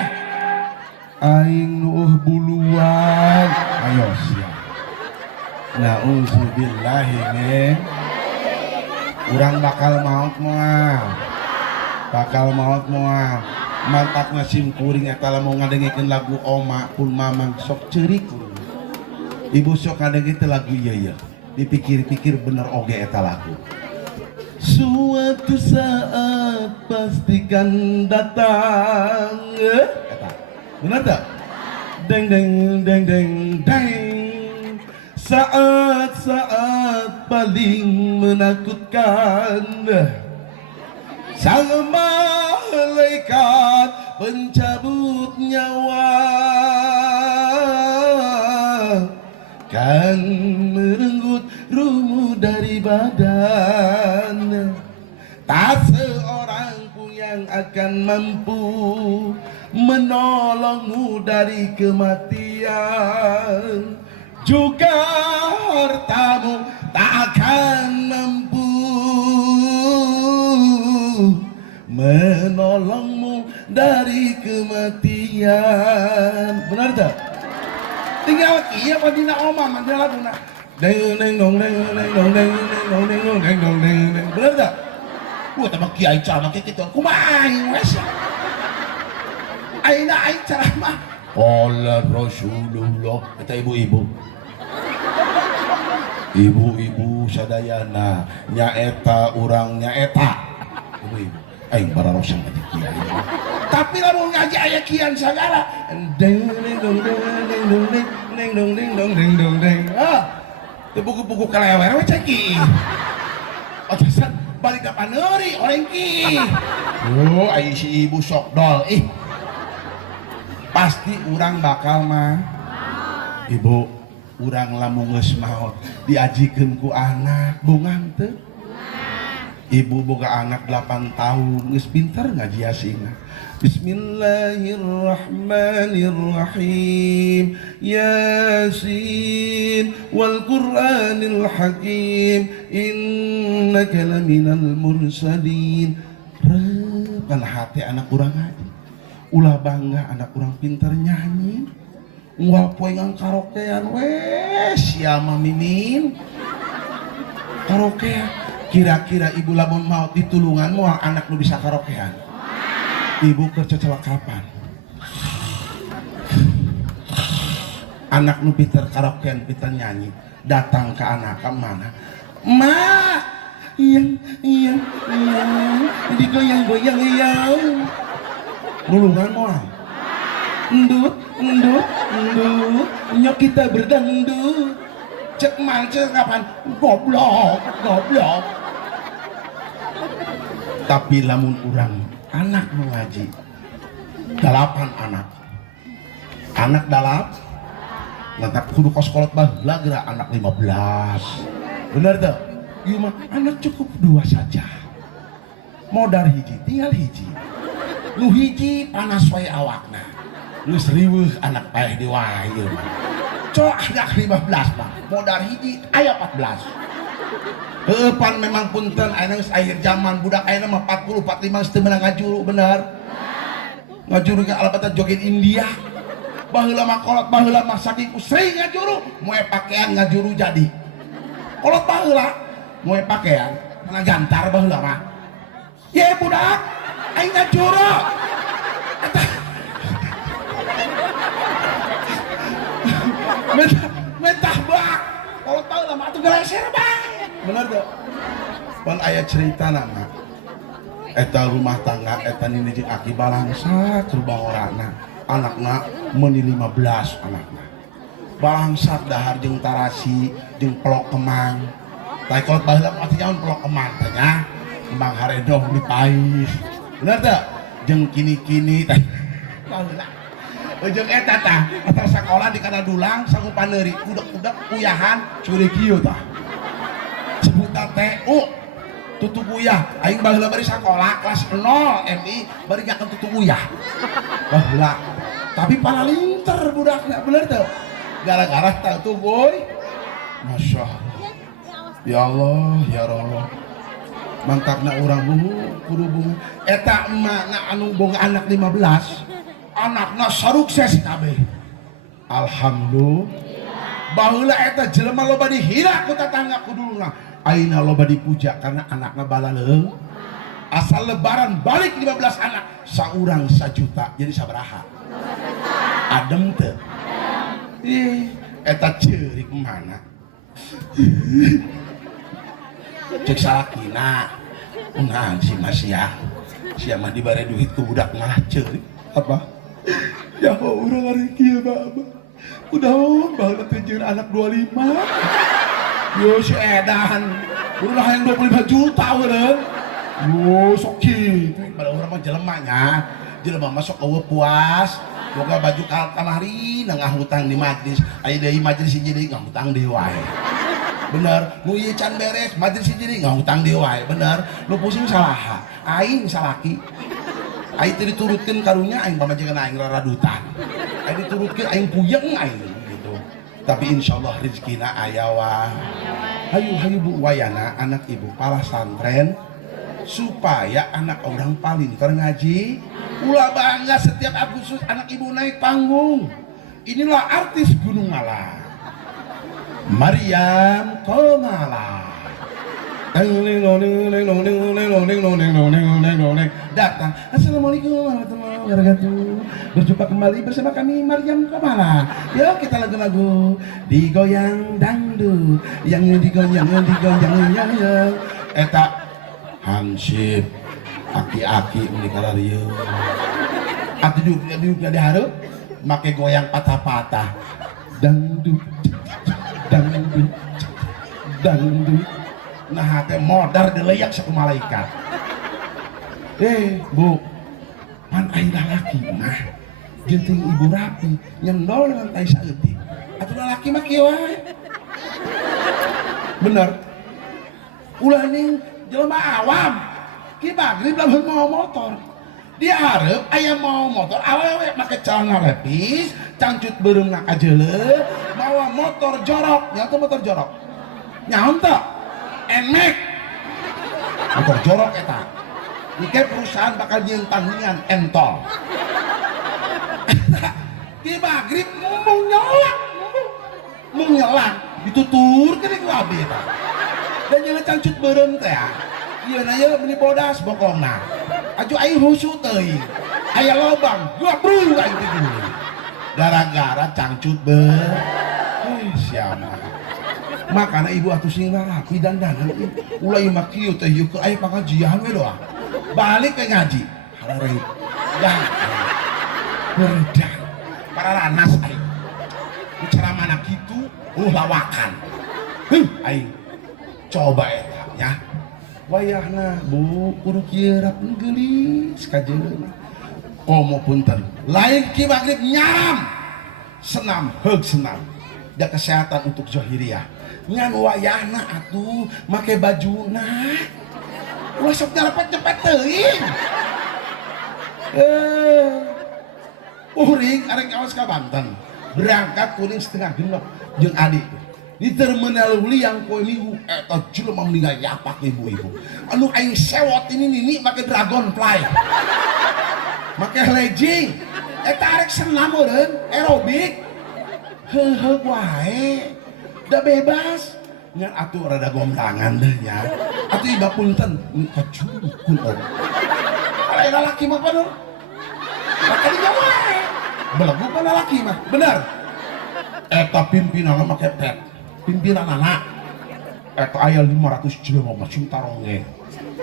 aing nueuh buluan ayo siap na'udzubillahi min urang bakal maot moal mantakna sim kuring eta lamun ngadengikeun lagu oma pun mamang sok ceurik ibu sok ngadengikeun teh lagu ieu dipikir-pikir bener oge eta lagu suatu saat pastikan datang eta bener tak deng saat paling menakutkan sang malaikat pencabut nyawa kan merenggut ruh dari badan tak seorang pun yang akan mampu menolongmu dari kematian juga hartamu tak akan mampu menolongmu dari kematian benar tak? Tinggal iya padina oma mandala laguna deng benar tak? Wah tambah kiai ceramah kayak gitu kumaha wes aina aing ceramah qala Rasulullah kata ibu-ibu sadayana nyaeta urang nyaeta ibu-ibu aing bararosan tadi kiai tapi lamun ngaji aya kian sagala deng teu buku-buku kalewer we ceki otasan balik ka paneuri oreng ki oh ai si ibu sok dol pasti urang bakal mah ibu urang lamun geus maot diajikeun ku anak bungang teu Ibu boga anak 8 tahun geus pinter ngaji Yasin. Bismillahirrahmanirrahim. Yasin wal Qur'anil Hakim. Innaka laminal mursalin. Repan hati anak urang ngaji. Ulah bangga anak urang pinter nyanyi. Unggal poe ngang karaokean we sia mah mimin. Karaokean. Kira-kira ibu lamun mau ditulungan moal anak lu bisa karaokean. Ibu kerja kapan? Anak lu pinter karaokean, pinter nyanyi, datang ke anak ke mana? Ma, iya, digoyang-goyang iya. Nulungan moal. Endut, nyok kita berdangdut. Cek mancing kapan? Goblok. Tapi lamun urang anak nu ngaji 8 anak dalap ngantak kudu kos kolot baheula geura anak 15 bener tuh ieu mah anak cukup 2 saja modar hiji tinggal hiji nu hiji panas wae awakna geus riweuh anak paeh di wae ieu mah cok anak 15 mah modar hiji aya 14 pan memang punten ayeuna geus akhir zaman budak ayeuna mah 40 45 geus teu meunang ngajuru bener. Ngajuru ke alabata joget India. Baheula mah kolot baheula mah saking sering ngajuru, moe pakaian ngajuru jadi. Kolot baheula moe pakaian kana gantar baheula mah. Ye budak, aing ngajuru. Mentah bak. Kolot baheula mah atuh geleser bak. Bener tuh pan aya cerita nama eta rumah tangga eta nini jeung aki balangsa keur bangorana anakna meuni 15 anakna balangsak dahar jeung tarasi jeung pelok kemang tai kolot baheula mah nyaon pelok kemang teh nya kembang haredoh di pais bener teh jeung kini-kini teh baheula ujung eta tah atuh sakola di kana dulang sakupan neuri budak-budak kuyahan curik kieu tah sebutan TU tutu buyah aing baheula bari sakola kelas 0 MI bari nyakeun tutu buyah baheula tapi panalinter budakna bener tuh gara-gara tuh boy masya Allah ya Allah ya Allah mantapna urang kudu bunga eta emakna anu boga anak 15 anakna sukses kabeh alhamdulillah baheula eta jelema loba dihina ku tetangga kuduluna aina loba dipuja karena anakna balaleung asal lebaran balik 15 anak saurang 1 juta jadi sabaraha adem teu eta ceurik mana cek salakina unahan si Masya sia mah dibare duit ku budak malah ceurik apa ya kok urang ari kieu Abah udah baheula teh jeung anak 25 yo si edan udah yang 25 juta urang yo sok kitu pada urang mah jelema mah sok eueuh puas boga baju kamari ngahutang di majlis aya deui majlis hiji deui ngahutang deui wae bener nu ieu can beres majlis hiji deui ngahutang deui wae bener nu pusing salaha aing salaki aing teu diturutkeun karunya aing pamajikan aing raradutan aing diturutkeun aing puyeng aing gitu tapi insyaallah rezekina aya wae hayu bu wayana anak ibu palah santren supaya anak orang palinter ngaji ulah bangga setiap Agustus anak ibu naik panggung inilah artis Gunung Malang Maryam Komala datang assalamualaikum warahmatullahi wabarakatuh berjumpa kembali bersama kami Maryam Komala yuk kita lagu-lagu digoyang dangdut yang digoyang yang eta hansip aki-aki menikah rieu atuh duduk di hareup make goyang patah-patah dangdut nah hati modar dileyak satu malaikat bu pan aing laki mah genting ibu rapi nyendol dengan tai saeutik atuh laki mah kieu wae bener ulah ning jelema awam Ki Magrib lamun mau motor dia harap ayah mau motor awewe make celana lepis cangcut bereumna ka jeuleuh mawa motor jorok nya teh motor jorok nyaon teh enek motor jorok eta Ike perusahaan bakal nyieun tanggungan entol Ki Magrib mau nyelang ditutur ke ku abdi eta dan jangan cangcut beureum teh ieu na ye beli bodas bokongna aju aing husu teuing aya lobang gabrung aing teh gara-gara cangcut siapa makana ibu atuh sing rapi dandanan ulah mah kieu teh ieu aya pangajian we doang balik ke ngaji hareureut dah beredan para ranas aing cara mana kitu lawakan aing coba eta ya wayahna bu kudu kieu rap geulis ka jeuleuh komo punten lain Ki Magrib nyaram senam heug senam da kesehatan untuk zahiriyah ngan wayahna atuh make bajuna ulah sok nyarepet-nyepet teuing uring arek awas ka Banten berangkat kuning setengah genep jeung adik di terminal Liang poe minggu eta jelema meninggal yapak ibu-ibu anu aing sewot ini make dragonfly make legging eta arek senam eureun aerobik heuheug wae da bebas ngan atuh rada gomlangan deh nya atuh iba punten kacurukun om aya lalaki mah bener makanya wae belegu kan lalaki mah bener eta pimpinanna make pet pimpinanna eta aya 500 jelema mah sing taronge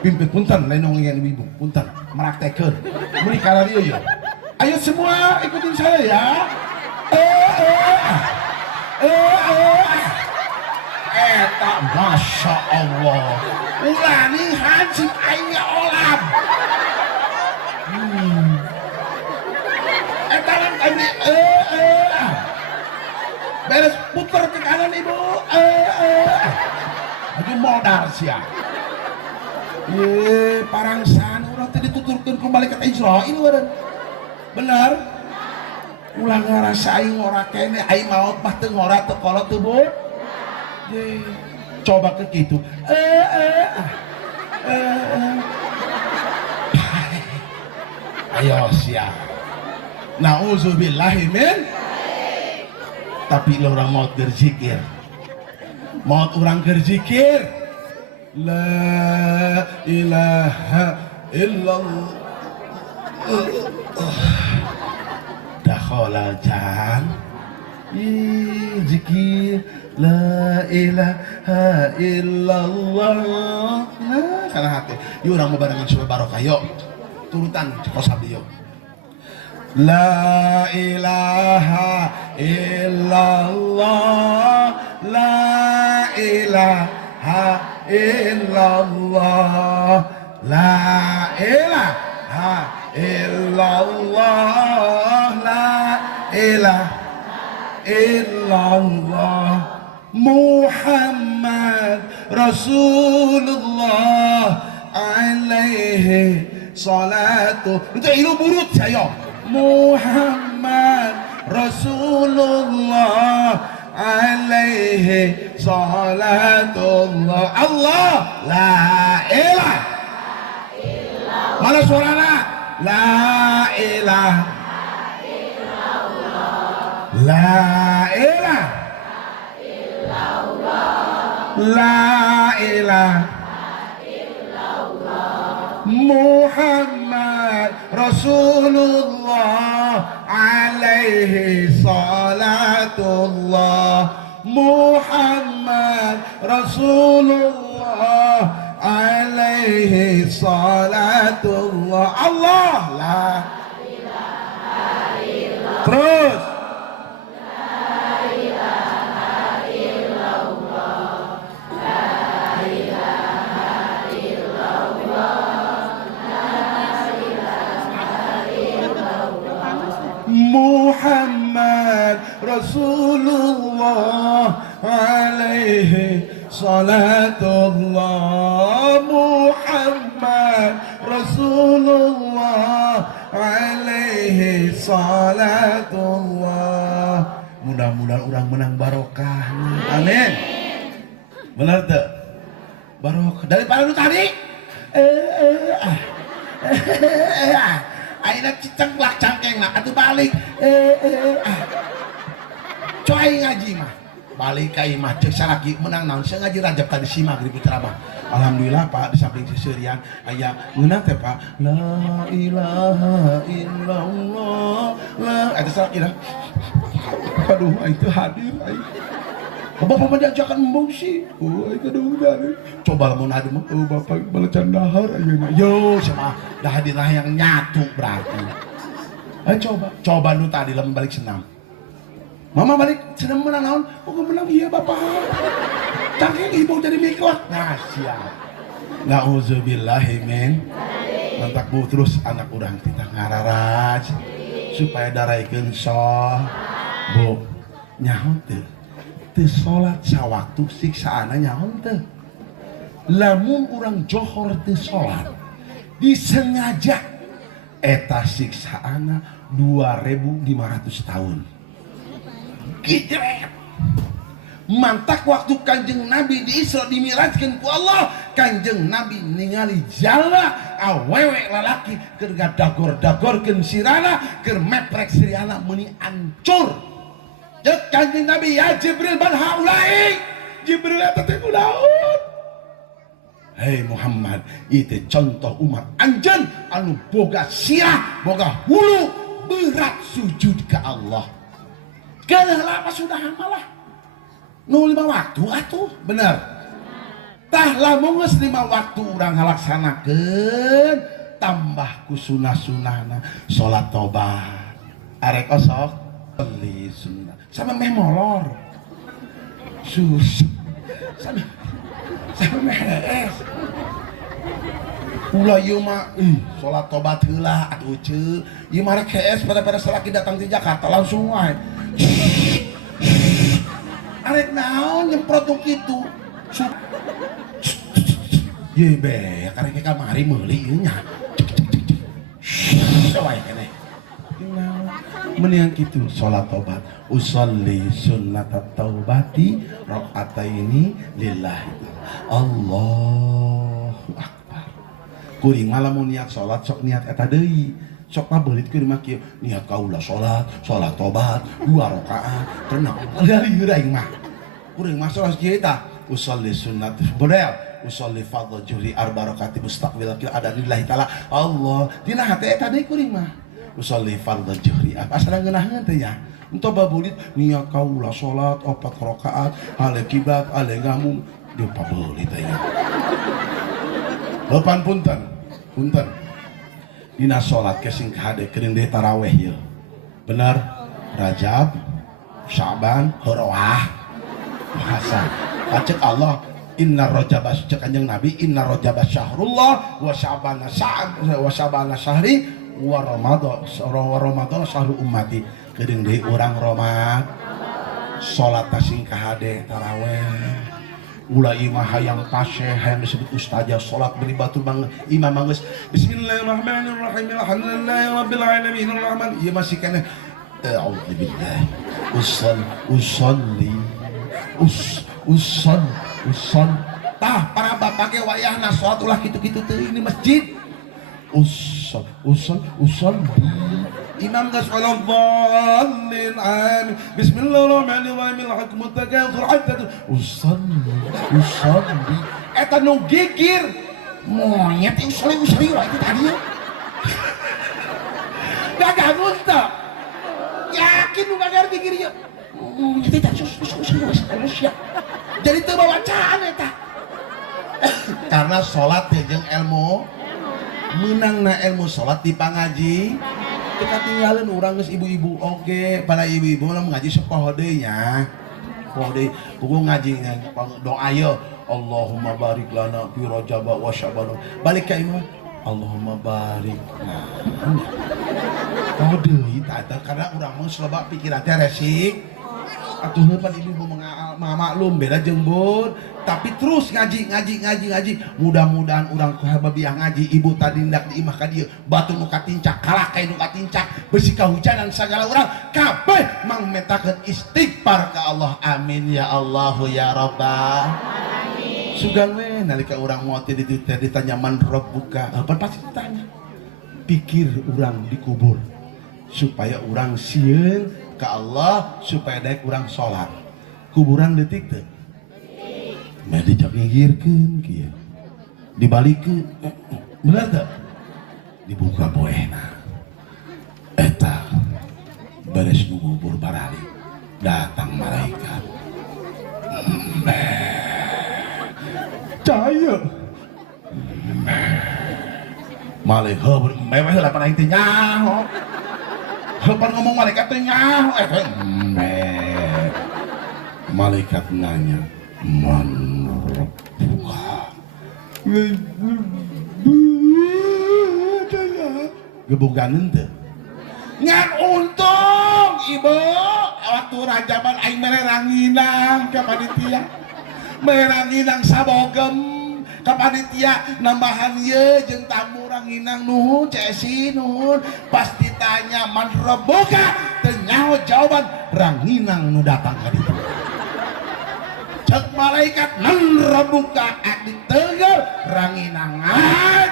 pimpin punten lain nongengan ibu punten meraktekeun meuli ka radio ya ayo semua ikutin saya ya eta masya Allah ulani hansip aingnya olam eta lan kami beres puter ke kanan ibu aduh modal sia ye parangsan urang teh dituturkeun ku malaikat Israil meureun bener ulah ngarasa aing ora kene aing maot mah teu ngora teu kolot teu bu coba ke kitu ayo sia nauzubillahi min tapi lo orang maut berzikir maut orang berzikir la ilaha illallah dakhala jan zikir la ilaha illallah nah kana hati yuk orang mau barengan supaya barokah yuk turutan kos abdi yuk la ilaha illallah la ilaha illallah la ilaha illallah la ilaha illallah Muhammad Rasulullah alaihi salatu itu ilu burut saya Muhammad Rasulullah alaihi salatullah Allah la ilaha illallah mana suarana la ilaha la ilaha illallah la ilaha illallah Muhammad Rasulullah alaihi salatullah Muhammad Rasulullah alaihi salatullah Allah la ilaha illallah terus Muhammad Rasulullah alaihi salatullah Rasulullah alaihi salatullah. Mudah-mudahan orang menang barokah. Amin. Benar tuh? Barokah daripada lu tadi. Aina cicengklak cangkengna atuh balik. Coy ngaji mah. Balik ka imah ceuk salaki menang naon saya ngaji rajab tadi si magrib ceramah. Alhamdulillah Pak di samping seserian aya ngeunang teh Pak. La ilaha illallah. La ada salaki dah. Aduh itu hadir ai. Bapak mah diajakan embung sih. Oh itu dari. Coba lamun hadir mah Bapak balecan dahar ayeuna. Yo sama dah hadirlah yang nyatu berarti. Ayo coba nu tadi lamun balik senam. Mama balik senam menang naon? Oh menang iya Bapak. Cangkeng ibu jadi miklak. Nah siap. Nauzubillahi min. Mantak bu terus anak urang kita ngararaj supaya daraikeun soh. Bu nyaho teu? Teu salat sawaktu siksaana nyaho teu? Lamun urang johor teu salat disengaja eta siksaana 2500 tahun. Gijret. Mantak waktu Kanjeng Nabi di Isra dimirajkeun ku Allah, Kanjeng Nabi ningali jala awewe lalaki keur gadagor-dagorkeun sirana keur meprek sirana meuni ancur. Ceuk Kanjeng Nabi ya Jibril ban haulai. Jibril eta teh kunaon? Hei Muhammad, itu contoh umat anjeun anu boga sirah, boga hulu berat sujud ke Allah. Geuleuh apa sudah malah nu 5 waktu atuh bener. Tah lamun geus 5 waktu urang ngalaksanakeun tambah ku sunah-sunahna salat tobat. Arek osok beli sunnah. Sama meh molor. Sus. Sama meh hees. Ulah ieu mah salat tobat heula atuh ceuk. Ieu mah rek hees pada salaki datang di Jakarta langsung wae. Arek naon nyemprot kitu. Ye be, karek kamari meuli ieu nya. Sawae keneh. Menian kitu salat tobat. Usolli sunnatat taubati rakaataini lillahi. Allahu akbar. Kuring malamun niat salat sok niat eta deui. Sok pabelit keur mah kieu niat kaula salat tobat 2 rakaat tenang dari aing mah urang mah salat kieu tah usolli sunnat bodel usolli fardhu juhri 4 rakaat mustaqbil ada lillahi taala Allah dina hate eta deui kuring mah usolli fardhu juhri asal ngeunaheun teh nya entah babulit niat kaula salat 4 rakaat ale kiblat ale ngamung di pabelit teh nya lopan punten dina sholat kesing kahade kering deh taraweh ya bener Rajab Syaban Horoah Hasan pacek Allah inna rojabas cek Kanjeng Nabi inna rojabas syahrullah wa syabana syahri wa ramadan syahru ummati kering deh orang Ramadan sholat tasing kahade taraweh ulah imah hayang taseh hayang disebut ustazah salat beri batu bang imam manggeus bismillahirrahmanirrahim alhamdulillahirabbil alamin arrahman ieu masih keneh a'udzubillah usolli tah para bapak ge wayahna salat ulah kitu-kitu teh ini masjid usolli imam geus waladzallin amin bismillahirrahmanirrahim alhaqumut takatsur hatta usolli eta nu gigir monyet usolli lah itu tadi gagangun teh yakin nu gagar gigir ya monyet eta usolli jadi teu bawacaan eta karena salat jeung ilmu menangna ilmu salat di pangaji kita tinggalin orang geus ibu-ibu oke pada ibu-ibu mah ngaji sepoho deui nya poho deui kudu ngaji doa ye Allahumma barik lana fi Rajab wa Sya'ban balik ka imam Allahumma barik nah poho deui tah karena urang mah loba pikiran teh resik atuh pan ibu maklum beda jeung bun, tapi terus ngaji. Mudah-mudahan urang kahababiah ngaji ibu tadi ndak di imah ka dieu batu nu katincak kalah kae nu katincak besi kahujanan sagala urang kabeh mangmetakeun istighfar ka Allah. Amin ya Allah ya Rabbal alamin. Sugan we nalika urang moal teh ditanya man rabbuka, apa pasti ditanya. Pikir urang dikubur supaya urang sieun ka Allah supaya daek urang salat. Kuburan detik teh mah dijak ngigirkeun kieu dibalikeun bener teh dibuka boehna eta beres ngubur barali datang malaikat cahaya malaikat mewah lah pan aing teh nyaho pan ngomong malaikat teh nyaho malaikat nanya man rabbuka gebuganeun teu ngan untung ibu waktu rajaban aing mere ranginang ka panitia mere ranginang sabogem ka panitia nambahan ieu jeung tamu ranginang nuhun cesi nuhun pas ditanya man rabbuka teu nyaho jawaban ranginang nu datang ka ditu. Cek malaikat man rabbuka adi teugeul ranginangan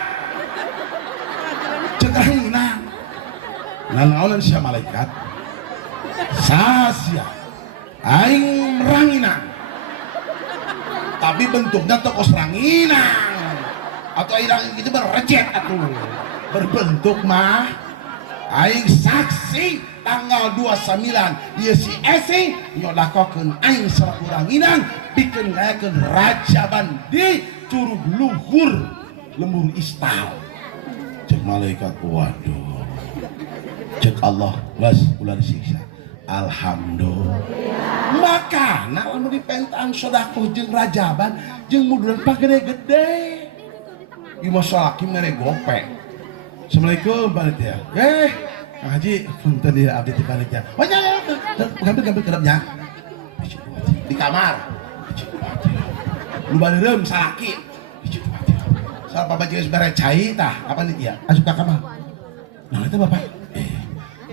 cek ranginang nanaonan sia malaikat sasia aing ranginang tapi bentuknya tokos ranginang atau aing itu berrecet atuh berbentuk mah aing saksi tanggal 29 ieu si Esi nyolakokeun aing selaku ranginang pikeun ngayakeun rajaban di curug luhur lembur istal. Cek malaikat waduh cek Allah geus ulah disiksa alhamdulillah makana lamun dipentaan sedekah jeung rajaban jeung muduran pagede-gede ieu masalah ki mere gope. Assalamualaikum panitia. Kang Haji, punten dia abdi ti panitia. Oh nya, gambar kedapnya. Di kamar. Lu baleurem salaki. Sal Bapak geus bare cai tah, ka panitia. Asup ka kamar. Nah eta Bapak.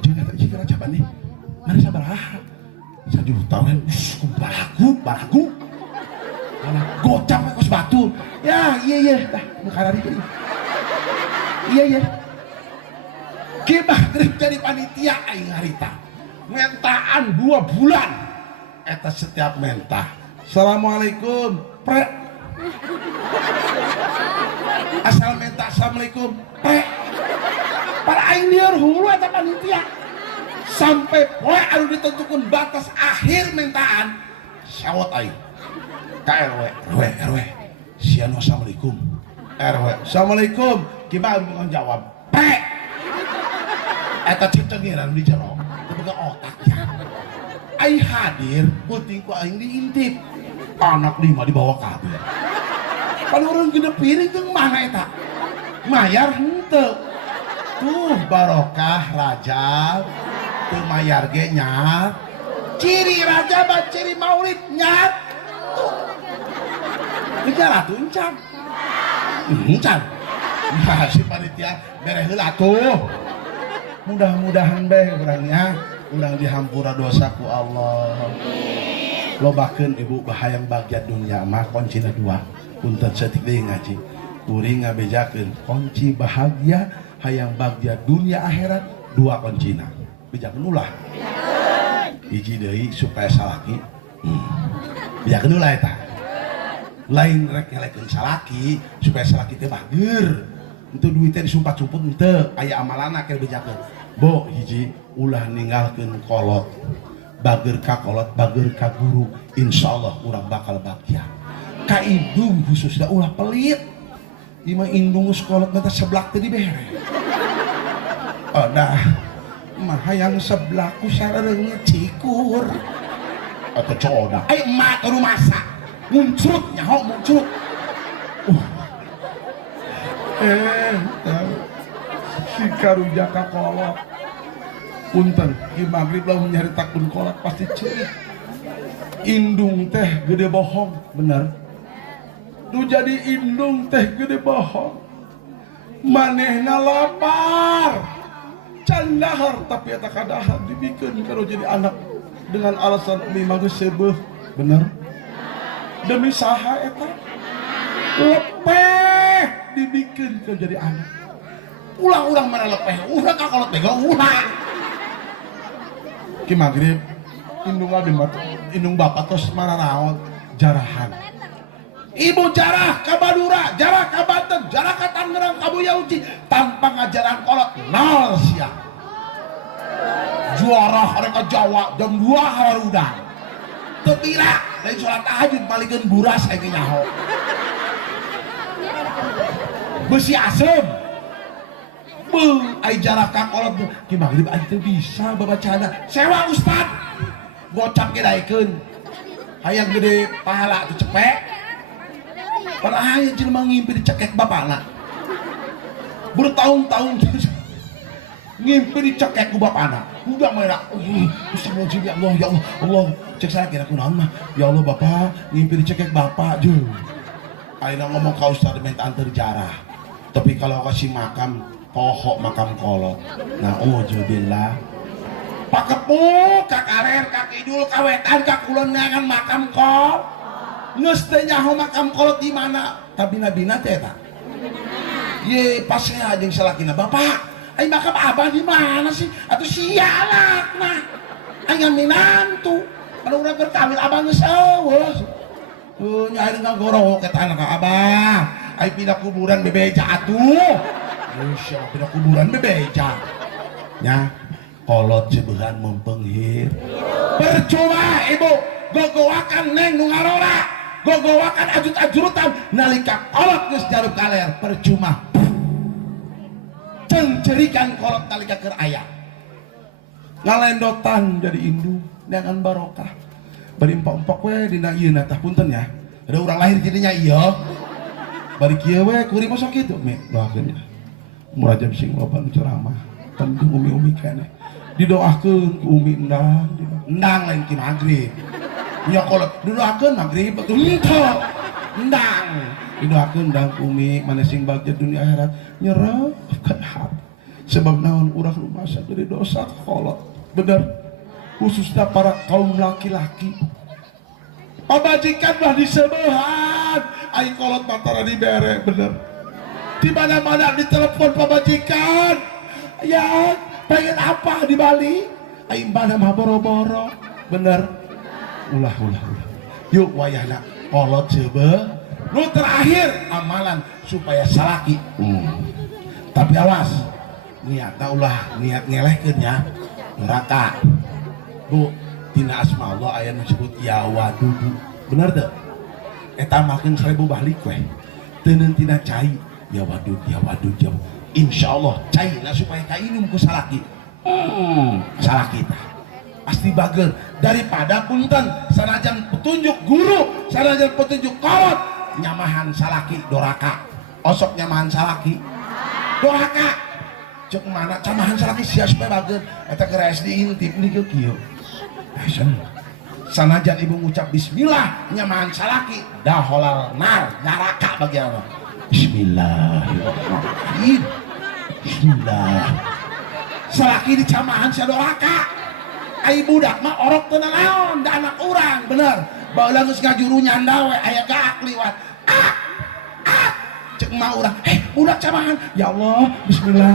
Jeung eta cik rajaban nih. Mari sabaraha? 1 juta we. Baragu. Malah gocap kos batu. Ya, iya tah, nu karari. Iya. Kibah grip jadi panitia aing harita mentaan 2 bulan eta setiap mentah assalamualaikum pre asal mentah assalamualaikum pre para aing lieur hulu eta panitia sampai poe anu ditentukeun batas akhir mentaan sawot aing ka RW sianu assalamualaikum RW assalamualaikum kibah anu jawab pre eta cicengiran di jero teu otaknya aing hadir puting ku aing diintip anak 5 dibawa kabeh pan urang gede piring jeung mana eta mayar henteu tuh barokah raja teu mayar ge nyat ciri raja ba ciri maulid nyat tuh bicara tuncan nah si panitia bere heula tuh mudah-mudahan bae urangnya urang dihampura dosaku Allah lobakeun ibu bahayang bagja dunia mah kuncina 2 punten setik deui ngaji kuring ngabejakeun kunci bahagia hayang bagja dunia akhirat 2 kuncina bejakeun ulah hiji deui supaya salaki bejakeun ulah eta lain rek ngelekeun salaki supaya salaki teh bageur untuk duitnya disumpat-sumput ente aya amalana keur bejakeun bo hiji ulah ninggalkeun kolot bager ka kolot bager ka guru insyaallah urang bakal bagja ka indung khususna ulah pelit ieu mah indung kolot mah seblak teh dibere nah mah hayang seblak ku sarereung cikur atuh coda emak teu masak muncrut nyaho muncrut si karujaka kolot punten di maghrib lah nyari takun kolot pasti ceurik Indung teh gede bohong, bener. Nu jadi indung teh gede bohong. Manehna lapar, can dahar tapi eta kadahar dibikeun kalau jadi anak dengan alasan umi mah geus seubeuh, bener. Demi saha eta? Lepeh dibikeun kalau jadi anak. Ulang-ulang mana lepeh? Urang kakolot bego ulang. Ki magrib indung abi mah indung bapak tos mana naon jarahan. Ibu jarah ka Madura, jarah ka Banten, jarah ka Tangerang, ka Buya Uci tanpa ngajaran kolot nol sia. Juara mereka Jawa jam 2 harudang. Teu pira lain salat tahajud balikeun buras aya nyaho. Besi asem. Beuh, ai jarah ka kolot ki magrib aing teu bisa babacana. Sewa ustad. Gocap gedaikeun. Hayang gede pahala teu cepek. Para aya jelema ngimpi dicekek bapana. Bertahun-tahun ngimpi dicekek ku bapana. Udah merah. Astagfirullahaladzim ya Allah, ya Allah. Allah, cek saya kira kunaon mah. Ya Allah Bapak, ngimpi dicekek Bapak jeung. Ayeuna ngomong ka ustad minta antar jarah. Tapi kalau kasih makam pohok makam kolot. Nah, auzubillah. Pakepuk, ka kaler, ka kidul, ka wetan, ka kulon neangan makam kol. Nges teh nyaho makam kolot di mana? Tabina-bina teh eta. Ye pas saya jeung salakina, "Bapak, ai makam abah di mana sih? Atuh sialak mah. Ai minantu. Kalau urang keur kawin abah geus eueuh." Tuh nya ayeuna ngagorok eta anak abah. Ai pindah kuburan bebeja atuh. Insya pindah kuburan bebeja. Nya kolot ceubehan mempenghir. Percuma ibu gogowakan neng nu ngarora. Gogowakan ajut-ajutan nalika kolot geus jarup kaler percuma. Cerikan kolot nalika keur aya. Ngalendotan jadi indung dengan barokah. Bari empok-empok we dina ieu na tah punten ya. Ada urang lahir jadinya ieu. Bari kieu we kuring mosok kitu me doakeun ya. Murajab sing loba nu ceramah. Penting umi-umi keneh. Didoakeun ku umi endang, endang lain ki magrib. Ya kolot didoakeun magrib betul ento. Endang. Didoakeun endang ku umi mana sing bagja dunia akhirat nyerah ka hati. Sebab naon urang rumasa dari dosa kolot. Bener. Khususnya para kaum laki-laki. Pamajikan mah disebeuhan. Ai kolot matara dibere bener. Di mana-mana ditelepon pamajikan. Ya, pengen apa di Bali? Ai mana mah boro-boro. Bener. Ulah. Yuk wayahna kolot seubeuh. Nu terakhir amalan supaya salaki. Tapi awas. Niatna ulah niat ngelehkeun nya. Neraka. Bu, tina asma Allah aya nu disebut ya wadudu. Bener teu? Eta makeun 1000 balik we. Teu tina cai. Ya wadud. Insyaallah caina supaya kainum ku salaki. Salaki tah pasti bagel daripada punten sanajan petunjuk guru, sanajan petunjuk kolot nyamahan salaki doraka. Osok nyamahan salaki doraka. Cek mana camahan salaki sia supaya bagel eta geus diintip di kieu. Sanajan ibu ngucap bismillah nyamahan salaki daholal nar neraka bagi Allah. Bismillahirrahmanirrahim. Bismillah. Salaki dicamahan sia doraka. Ai budak mah orok teu naon da anak urang bener. Baheula geus ngajuru nyanda we aya gaak liwat. Cek mah urang, budak camahan. Ya Allah, bismillah.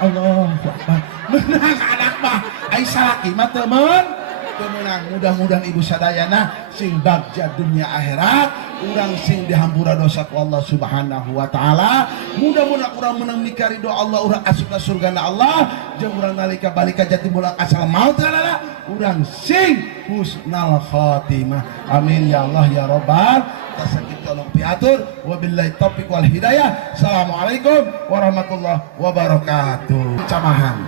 Allahu akbar. Menang anak mah ai salaki mah teu menang. Mudah-mudahan ibu sadayana sing bagja dunia akhirat, urang sing dihampura dosa ku Allah Subhanahu wa taala. Mudah-mudahan urang menang mika ridho Allah, urang asup ka surgana Allah, jeung urang nalika balik ka jati bulan asal maut kalala, urang sing husnal khatimah. Amin ya Allah ya rabbal tasakit tolong piatur. Wabillahi taufiq wal hidayah. Assalamualaikum warahmatullahi wabarakatuh. Camahan.